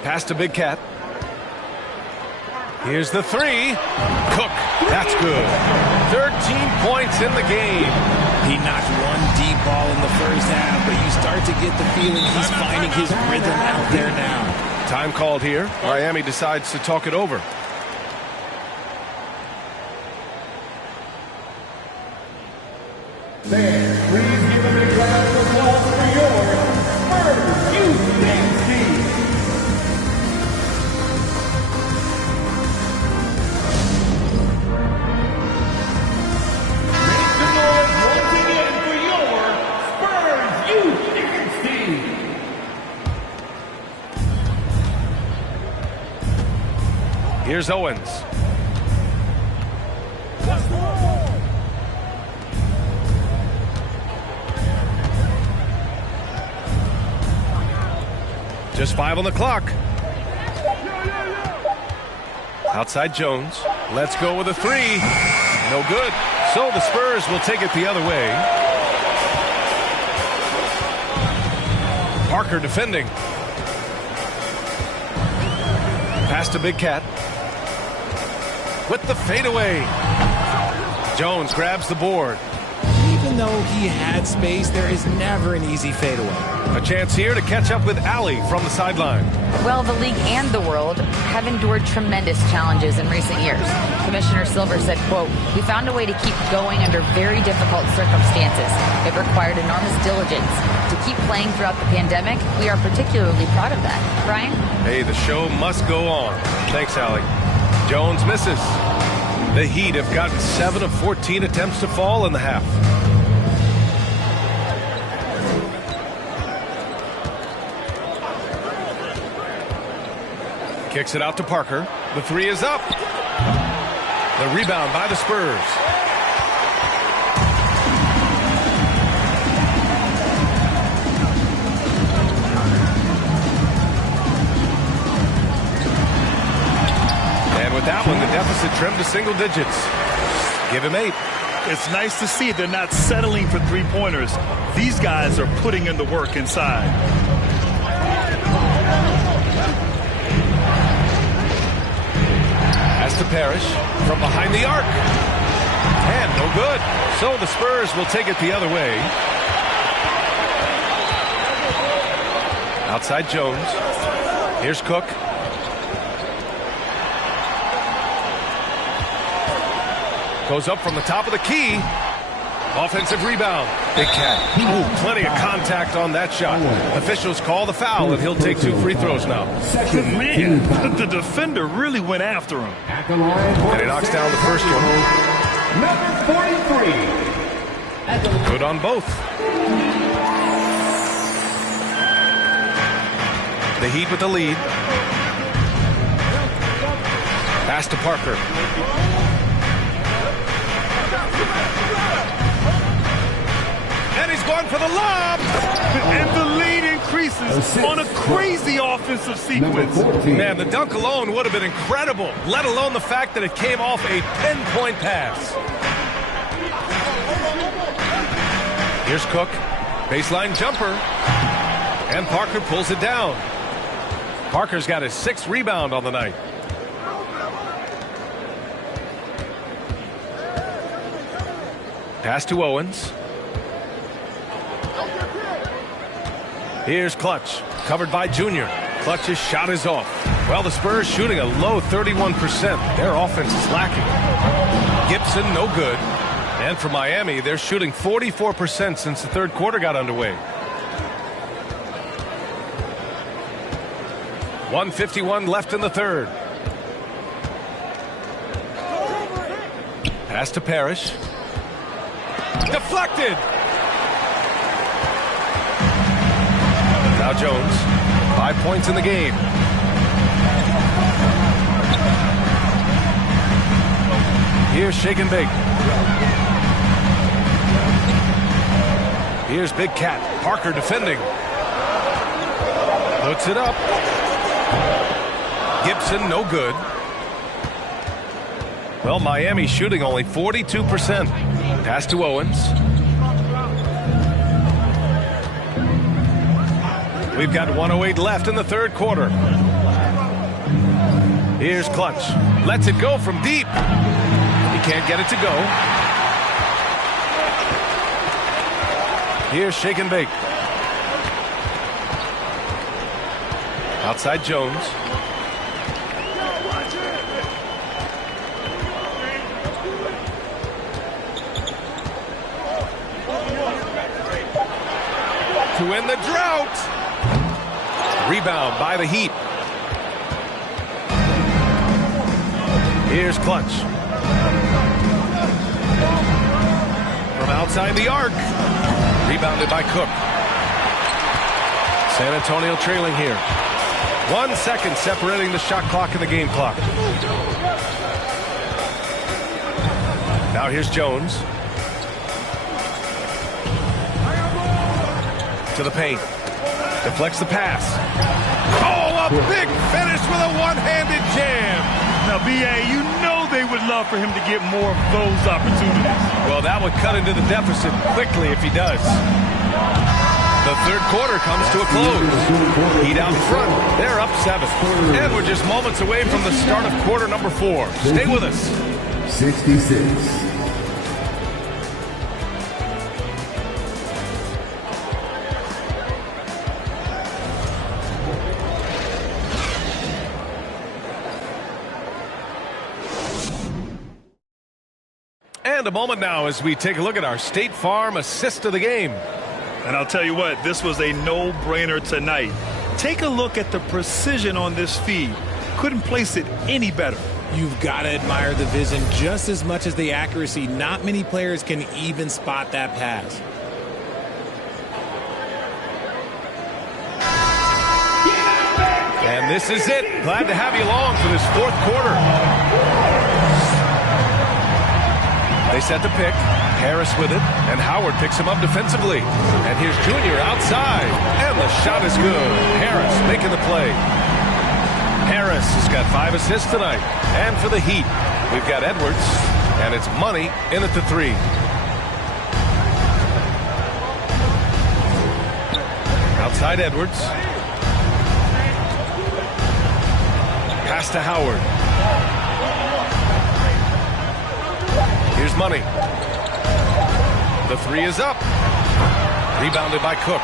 Pass to Big Cat. Here's the 3. Cook. That's good. 13 points in the game. He knocked one deep ball in the first half, but you start to get the feeling he's finding his rhythm out there now. Time called here. Miami decides to talk it over. Fans, please give a big round of applause for your Spurs Houston team. Make some noise once again for your Spurs Houston team. Here's Owens. Just 5 on the clock. Outside Jones. Let's go with a 3. No good. So the Spurs will take it the other way. Parker defending. Pass to Big Cat. With the fadeaway. Jones grabs the board. Even though he had space, there is never an easy fadeaway. A chance here to catch up with Allie from the sideline. Well, the league and the world have endured tremendous challenges in recent years. Commissioner Silver said, quote, "We found a way to keep going under very difficult circumstances. It required enormous diligence. To keep playing throughout the pandemic, we are particularly proud of that." Brian? Hey, the show must go on. Thanks, Allie. Jones misses. The Heat have gotten 7 of 14 attempts to fall in the half. Kicks it out to Parker. The 3 is up. The rebound by the Spurs. And with that one, the deficit trimmed to single digits. Give him 8. It's nice to see they're not settling for three-pointers. These guys are putting in the work inside. To Parrish from behind the arc. And no good. So the Spurs will take it the other way. Outside Jones. Here's Cook. Goes up from the top of the key. Offensive rebound. Big Cat. Ooh, plenty of contact on that shot. Officials call the foul, and he'll take 2 free throws now. Man, the defender really went after him. And he knocks down the first one. Number 43. Good on both. The Heat with the lead. Pass to Parker. And he's going for the lob. And the lead increases on a crazy offensive sequence. Man, the dunk alone would have been incredible, let alone the fact that it came off a pinpoint pass. Here's Cook. Baseline jumper. And Parker pulls it down. Parker's got his 6th rebound on the night. Pass to Owens. Here's Clutch, covered by Junior. Clutch's shot is off. Well, the Spurs shooting a low 31%. Their offense is lacking. Gibson, no good. And for Miami, they're shooting 44% since the third quarter got underway. 1:51 left in the third. Pass to Parrish. Deflected. Now Jones, 5 points in the game. Here's Shake and Bake. Here's Big Cat. Parker defending. Puts it up. Gibson, no good. Well, Miami shooting only 42%. Pass to Owens. We've got 1:08 left in the third quarter. Here's Clutch. Lets it go from deep. He can't get it to go. Here's Shake and Bake. Outside Jones. To win the drought. Rebound by the Heat. Here's Clutch. From outside the arc. Rebounded by Cook. San Antonio trailing here. 1 second separating the shot clock and the game clock. Now here's Jones. To the paint. Deflects the pass. Oh, a big finish with a one-handed jam. Now, B.A., you know they would love for him to get more of those opportunities. Well, that would cut into the deficit quickly if he does. The third quarter comes to a close. Heat out front. They're up 7. And we're just moments away from the start of quarter number 4. Stay with us. 66. And a moment now as we take a look at our State Farm assist of the game. And I'll tell you what, this was a no-brainer tonight. Take a look at the precision on this feed. Couldn't place it any better. You've got to admire the vision just as much as the accuracy. Not many players can even spot that pass. And this is it. Glad to have you along for this fourth quarter. They set the pick. Harris with it, and Howard picks him up defensively. And here's Junior outside, and the shot is good. Harris making the play. Harris has got 5 assists tonight. And for the Heat, we've got Edwards, and it's Money in at the 3. Outside Edwards. Pass to Howard. Here's Money. The 3 is up. Rebounded by Cook.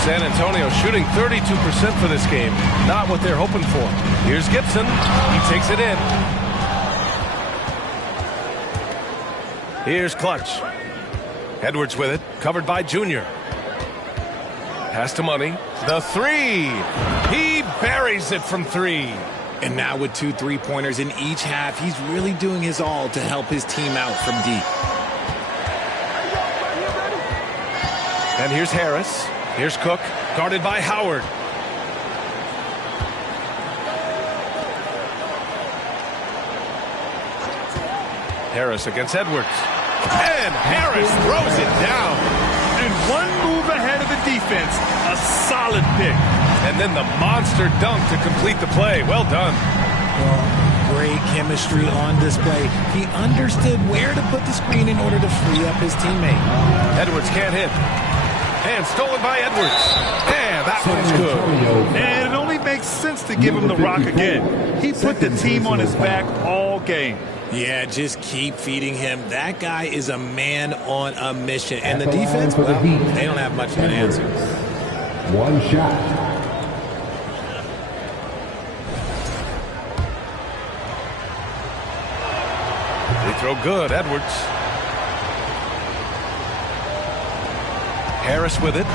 San Antonio shooting 32% for this game. Not what they're hoping for. Here's Gibson. He takes it in. Here's Clutch. Edwards with it. Covered by Junior. Pass to Money. The 3. He buries it from 3. And now with 2 3-pointers in each half, he's really doing his all to help his team out from deep. And here's Harris. Here's Cook, guarded by Howard. Harris against Edwards. And Harris throws it down. And one move ahead of the defense. A solid pick. And then the monster dunk to complete the play. Well done. Well, great chemistry on display. He understood where to put the screen in order to free up his teammate. Edwards can't hit. And stolen by Edwards. And that one's good. And it only makes sense to give him the rock again. He put the team on his back all game. Yeah, just keep feeding him. That guy is a man on a mission. And the defense, well, they don't have much of an answer. 1 shot. They throw good. Edwards. Harris with it.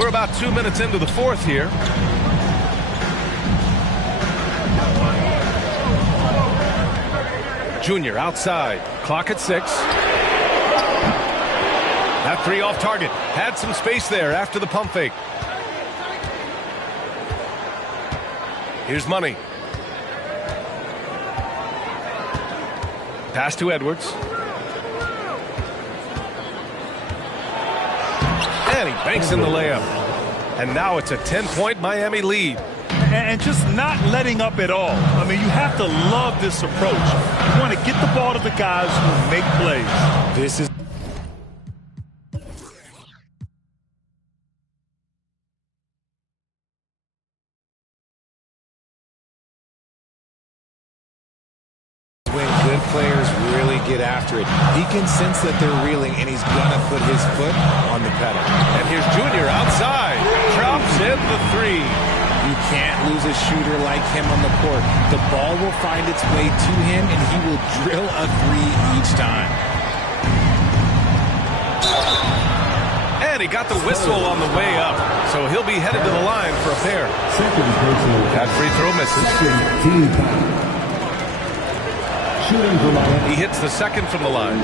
We're about 2 minutes into the fourth here. Junior outside. Clock at 6. That 3 off target. Had some space there after the pump fake. Here's Money. Pass to Edwards. And he banks in the layup. And now it's a 10-point Miami lead. And just not letting up at all. I mean, you have to love this approach. You want to get the ball to the guys who make plays. This is when good players really get after it. He can sense that they're reeling, and he's going to put his foot on the pedal. And here's Junior outside. Drops in the 3. You can't lose a shooter like him on the court. The ball will find its way to him, and he will drill a 3 each time. And he got the whistle on the way up. So he'll be headed to the line for a pair. That free throw misses. Shooting for Miami. He hits the second from the line.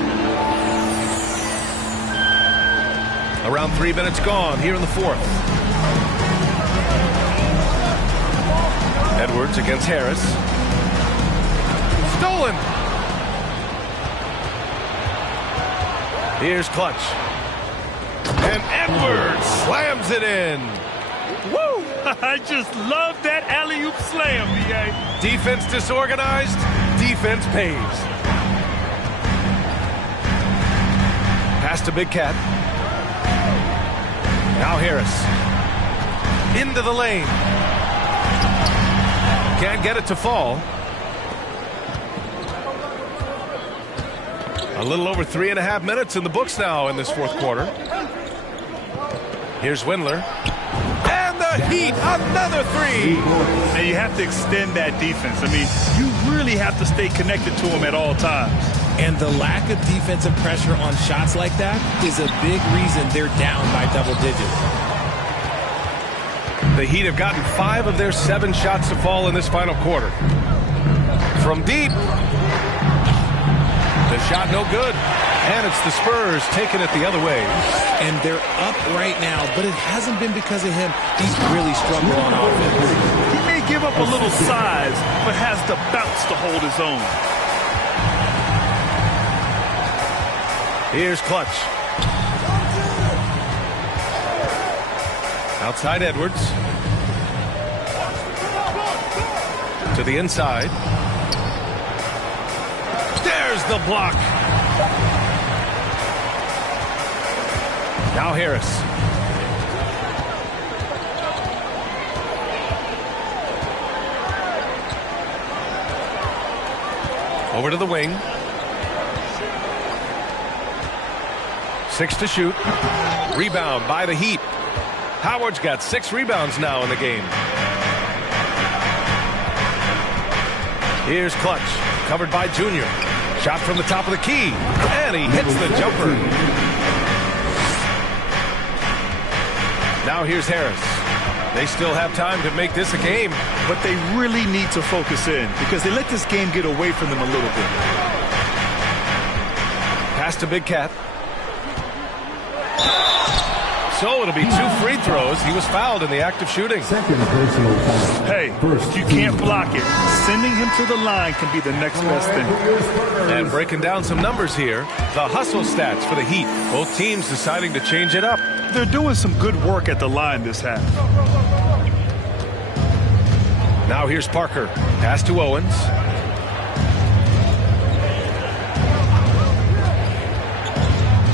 Around 3 minutes gone here in the fourth. Edwards against Harris. Stolen. Here's Clutch. And Edwards slams it in. Woo! I just love that alley-oop slam, B.A. Defense disorganized. Defense pays. Pass to Big Cat. Now Harris. Into the lane. Can't get it to fall. A little over 3.5 minutes in the books now in this fourth quarter. Here's Windler. And the Heat, another three. And you have to extend that defense. I mean, you really have to stay connected to them at all times. And the lack of defensive pressure on shots like that is a big reason they're down by double digits. The Heat have gotten 5 of their 7 shots to fall in this final quarter. From deep. The shot no good. And it's the Spurs taking it the other way. And they're up right now, but it hasn't been because of him. He's really struggled on offense. He may give up a little size, but has the bounce to hold his own. Here's Clutch. Outside Edwards. To the inside. There's the block. Now Harris. Over to the wing. 6 to shoot. Rebound by the Heat. Howard's got 6 rebounds now in the game. Here's Clutch. Covered by Junior. Shot from the top of the key. And he hits the jumper. Now here's Harris. They still have time to make this a game. But they really need to focus in because they let this game get away from them a little bit. Pass to Big Cat. So it'll be 2 free throws. He was fouled in the act of shooting. Second personal foul. Hey, if you can't block it, sending him to the line can be the next best thing. And breaking down some numbers here, the hustle stats for the Heat. Both teams deciding to change it up. They're doing some good work at the line this half. Now here's Parker. Pass to Owens.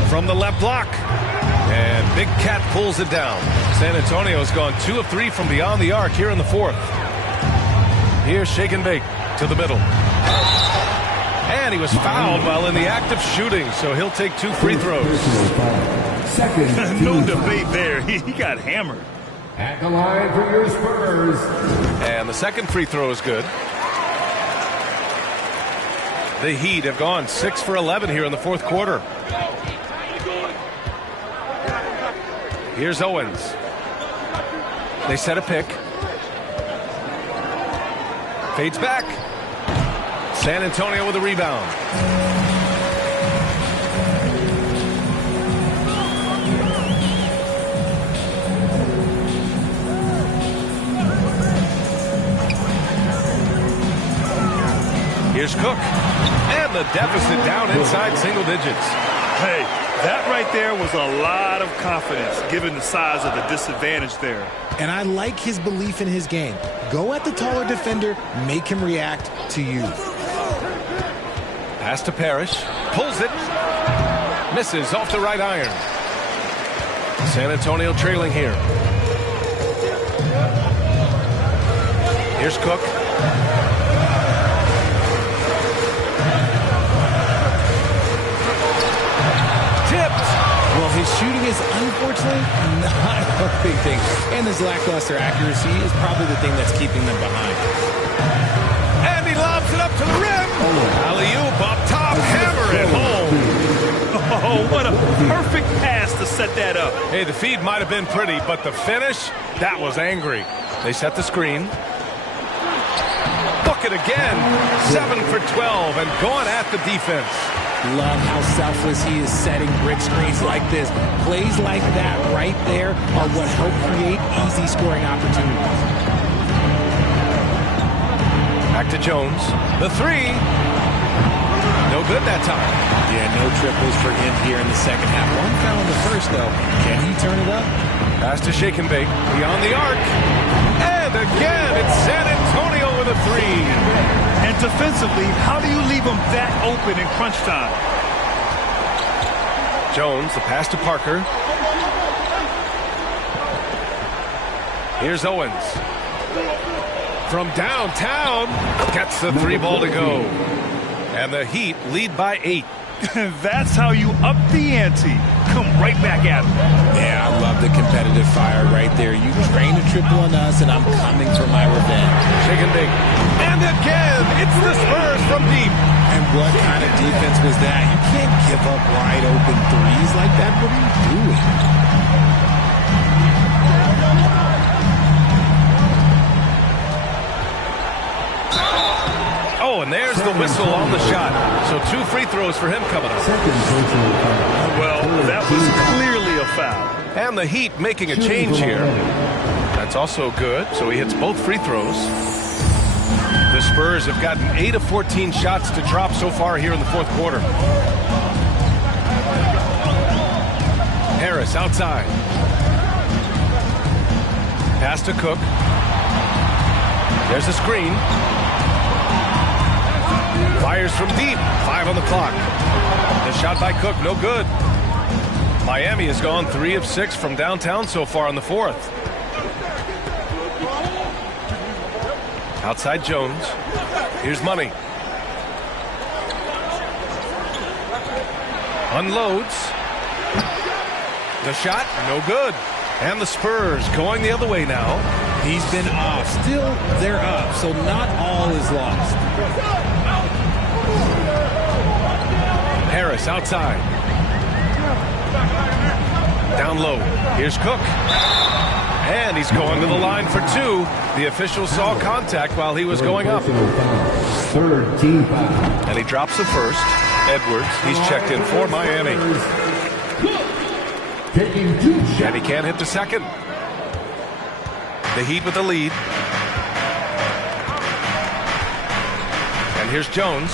From the left block. And Big Cat pulls it down. San Antonio's gone 2 of 3 from beyond the arc here in the fourth. Here's Shake and Bake to the middle. And he was fouled while in the act of shooting, so he'll take 2 free throws. No debate there. He got hammered. At the line for your Spurs. And the second free throw is good. The Heat have gone 6 for 11 here in the fourth quarter. Here's Owens. They set a pick. Fades back. San Antonio with a rebound. Here's Cook. And the deficit down inside single digits. Hey, that right there was a lot of confidence given the size of the disadvantage there. And I like his belief in his game. Go at the taller defender, make him react to you. Pass to Parrish. Pulls it. Misses off the right iron. San Antonio trailing here. Here's Cook. Well, his shooting is unfortunately not a big thing. And his lackluster accuracy is probably the thing that's keeping them behind. And he lobs it up to the rim. Alley-oop up top. Hammer it home. Oh, what a perfect pass to set that up. Hey, the feed might have been pretty, but the finish, that was angry. They set the screen. Book bucket again. 7 for 12 and going at the defense. Love how selfless he is setting brick screens like this. Plays like that right there are what help create easy scoring opportunities. Back to Jones. The three. No good that time. Yeah, no triples for him here in the second half. One foul in the first, though. Can he turn it up? Pass to Shake and Bake. Beyond the arc. And again, it's San Antonio with a three. And defensively, how do you leave them that open in crunch time? Jones, the pass to Parker. Here's Owens. From downtown, gets the three ball to go. And the Heat lead by 8. That's how you up the ante. Come right back at them. Yeah, I love the competitive fire right there. You drain a triple on us, and I'm coming for my revenge. Shake and Bake. And again, it's the Spurs from deep. And what kind of defense was that? You can't give up wide open threes like that. What are you doing? Oh, and there's the whistle on the shot. So 2 free throws for him coming up. Well, that was clearly a foul. And the Heat making a change here. That's also good. So he hits both free throws. The Spurs have gotten 8 of 14 shots to drop so far here in the fourth quarter. Harris outside. Pass to Cook. There's a screen. Fires from deep. 5 on the clock. The shot by Cook, no good. Miami has gone 3 of 6 from downtown so far in the fourth. Outside Jones. Here's Money. Unloads. The shot, no good. And the Spurs going the other way now. He's been off. Still, they're up, so not all is lost. Harris outside. Down low. Here's Cook. And he's going to the line for 2. The official saw contact while he was going up. Third team foul. And he drops the first. Edwards, he's checked in for Miami. Taking 2 shots. And he can't hit the second. The Heat with the lead. And here's Jones.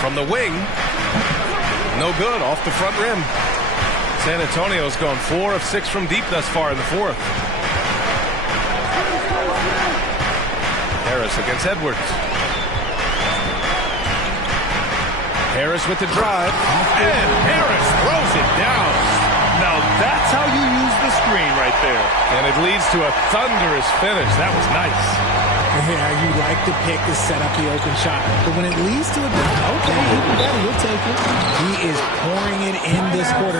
From the wing. No good, off the front rim. San Antonio's gone 4 of 6 from deep thus far in the fourth. Harris against Edwards. Harris with the drive. And Harris throws it down. Now that's how you use the screen right there. And it leads to a thunderous finish. That was nice. Yeah, you like the pick to set up the open shot. But when it leads to a okay, even better, you'll take it. He is pouring it in this quarter.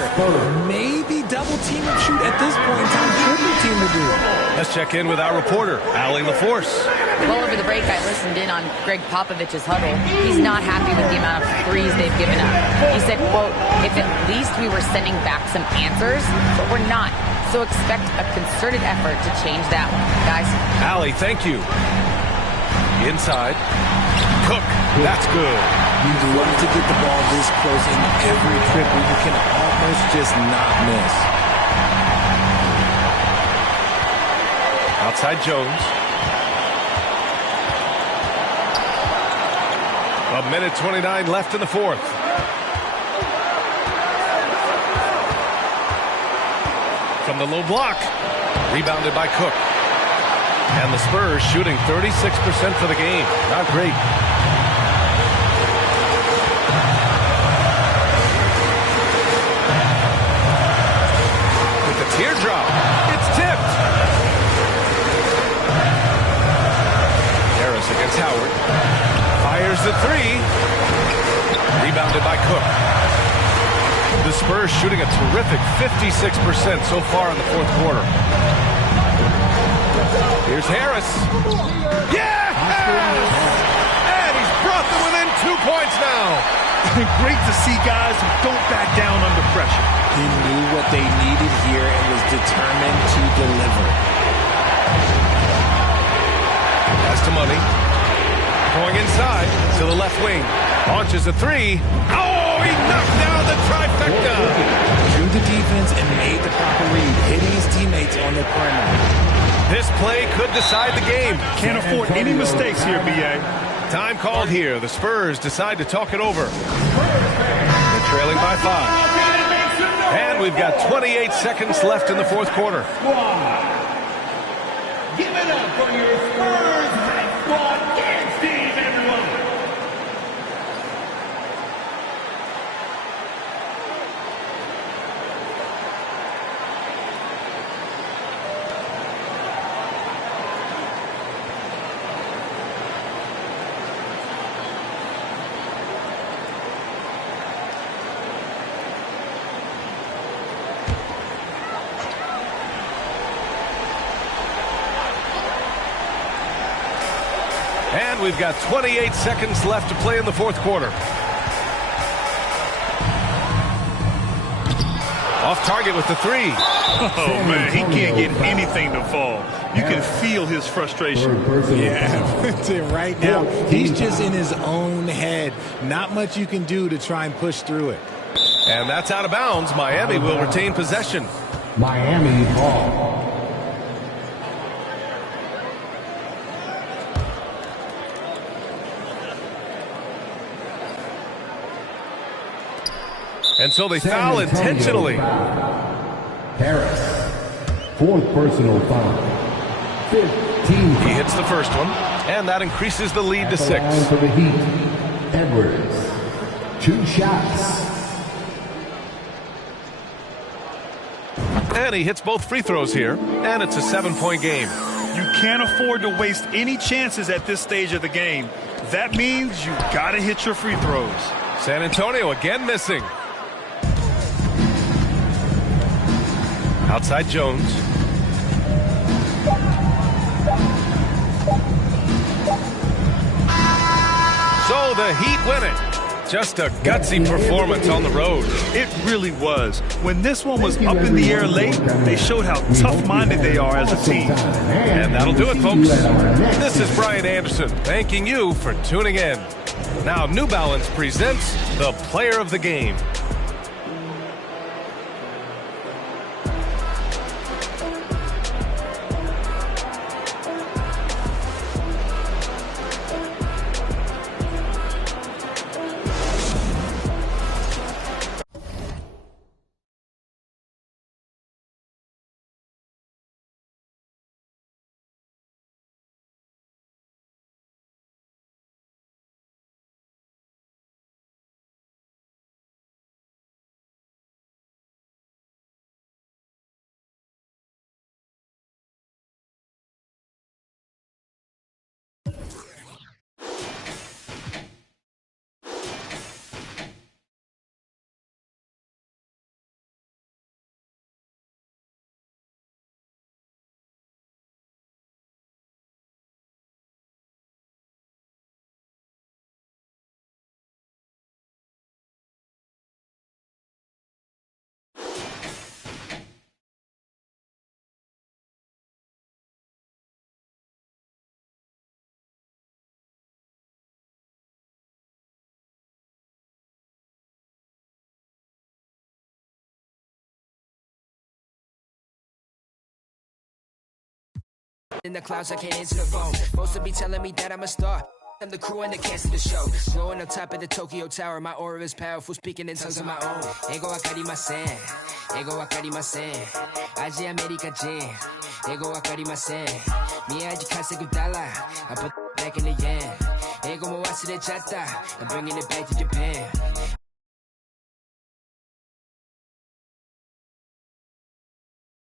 Maybe double team and shoot at this point in time. Triple team to do. Let's check in with our reporter, Allie LaForce. Well, over the break, I listened in on Greg Popovich's huddle. He's not happy with the amount of threes they've given up. He said, quote, if at least we were sending back some answers, but we're not. So expect a concerted effort to change that one, guys. Allie, thank you. Inside. Cook. That's good. You'd love to get the ball this close in every triple. You can almost just not miss. Outside Jones. A minute 29 left in the fourth. From the low block. Rebounded by Cook. And the Spurs shooting 36% for the game. Not great. With the teardrop. It's tipped. Harris against Howard. Fires the three. Rebounded by Cook. The Spurs shooting a terrific 56% so far in the fourth quarter. Here's Harris. Yeah! And he's brought them within 2 points now. Great to see guys who don't back down under pressure. He knew what they needed here and was determined to deliver. Pass to Money. Going inside to the left wing. Launches a three. Oh, he knocked down the trifecta. Drew the defense and made the proper read, hitting his teammates on the perimeter. This play could decide the game. Can't afford any mistakes here, B.A. Time called here. The Spurs decide to talk it over. They're trailing by 5. And we've got 28 seconds left in the fourth quarter. Give it up for your Spurs high squad dance team, everyone. And we've got 28 seconds left to play in the fourth quarter. Off target with the three. Oh, man, he can't get anything to fall. You can feel his frustration. Yeah, right now, he's just in his own head. Not much you can do to try and push through it. And that's out of bounds. Miami will retain possession. Miami ball. And so they foul intentionally. Harris, fourth personal foul. 15. He hits the first one, and that increases the lead to 6. For the Heat, Edwards, 2 shots. And he hits both free throws here, and it's a 7-point game. You can't afford to waste any chances at this stage of the game. That means you got to hit your free throws. San Antonio again missing. Outside Jones. So the Heat win it. Just a gutsy performance on the road. It really was. When this one was up in the air late, they showed how tough-minded they are as a team. And that'll do it, folks. This is Brian Anderson thanking you for tuning in. Now New Balance presents the Player of the Game. In the clouds, I can't answer the phone. Supposed to be telling me that I'm a star. I'm the crew and the cast of the show. Glowing on top of the Tokyo Tower. My aura is powerful, speaking in tongues of my own. Ego wakarimasen. Ego wakarimasen. Aji America Jin. Ego wakarimasen. Miyaji kasegu dollar. I put back in the yen. Ego mo wasurechatta. I'm bringing it back to Japan.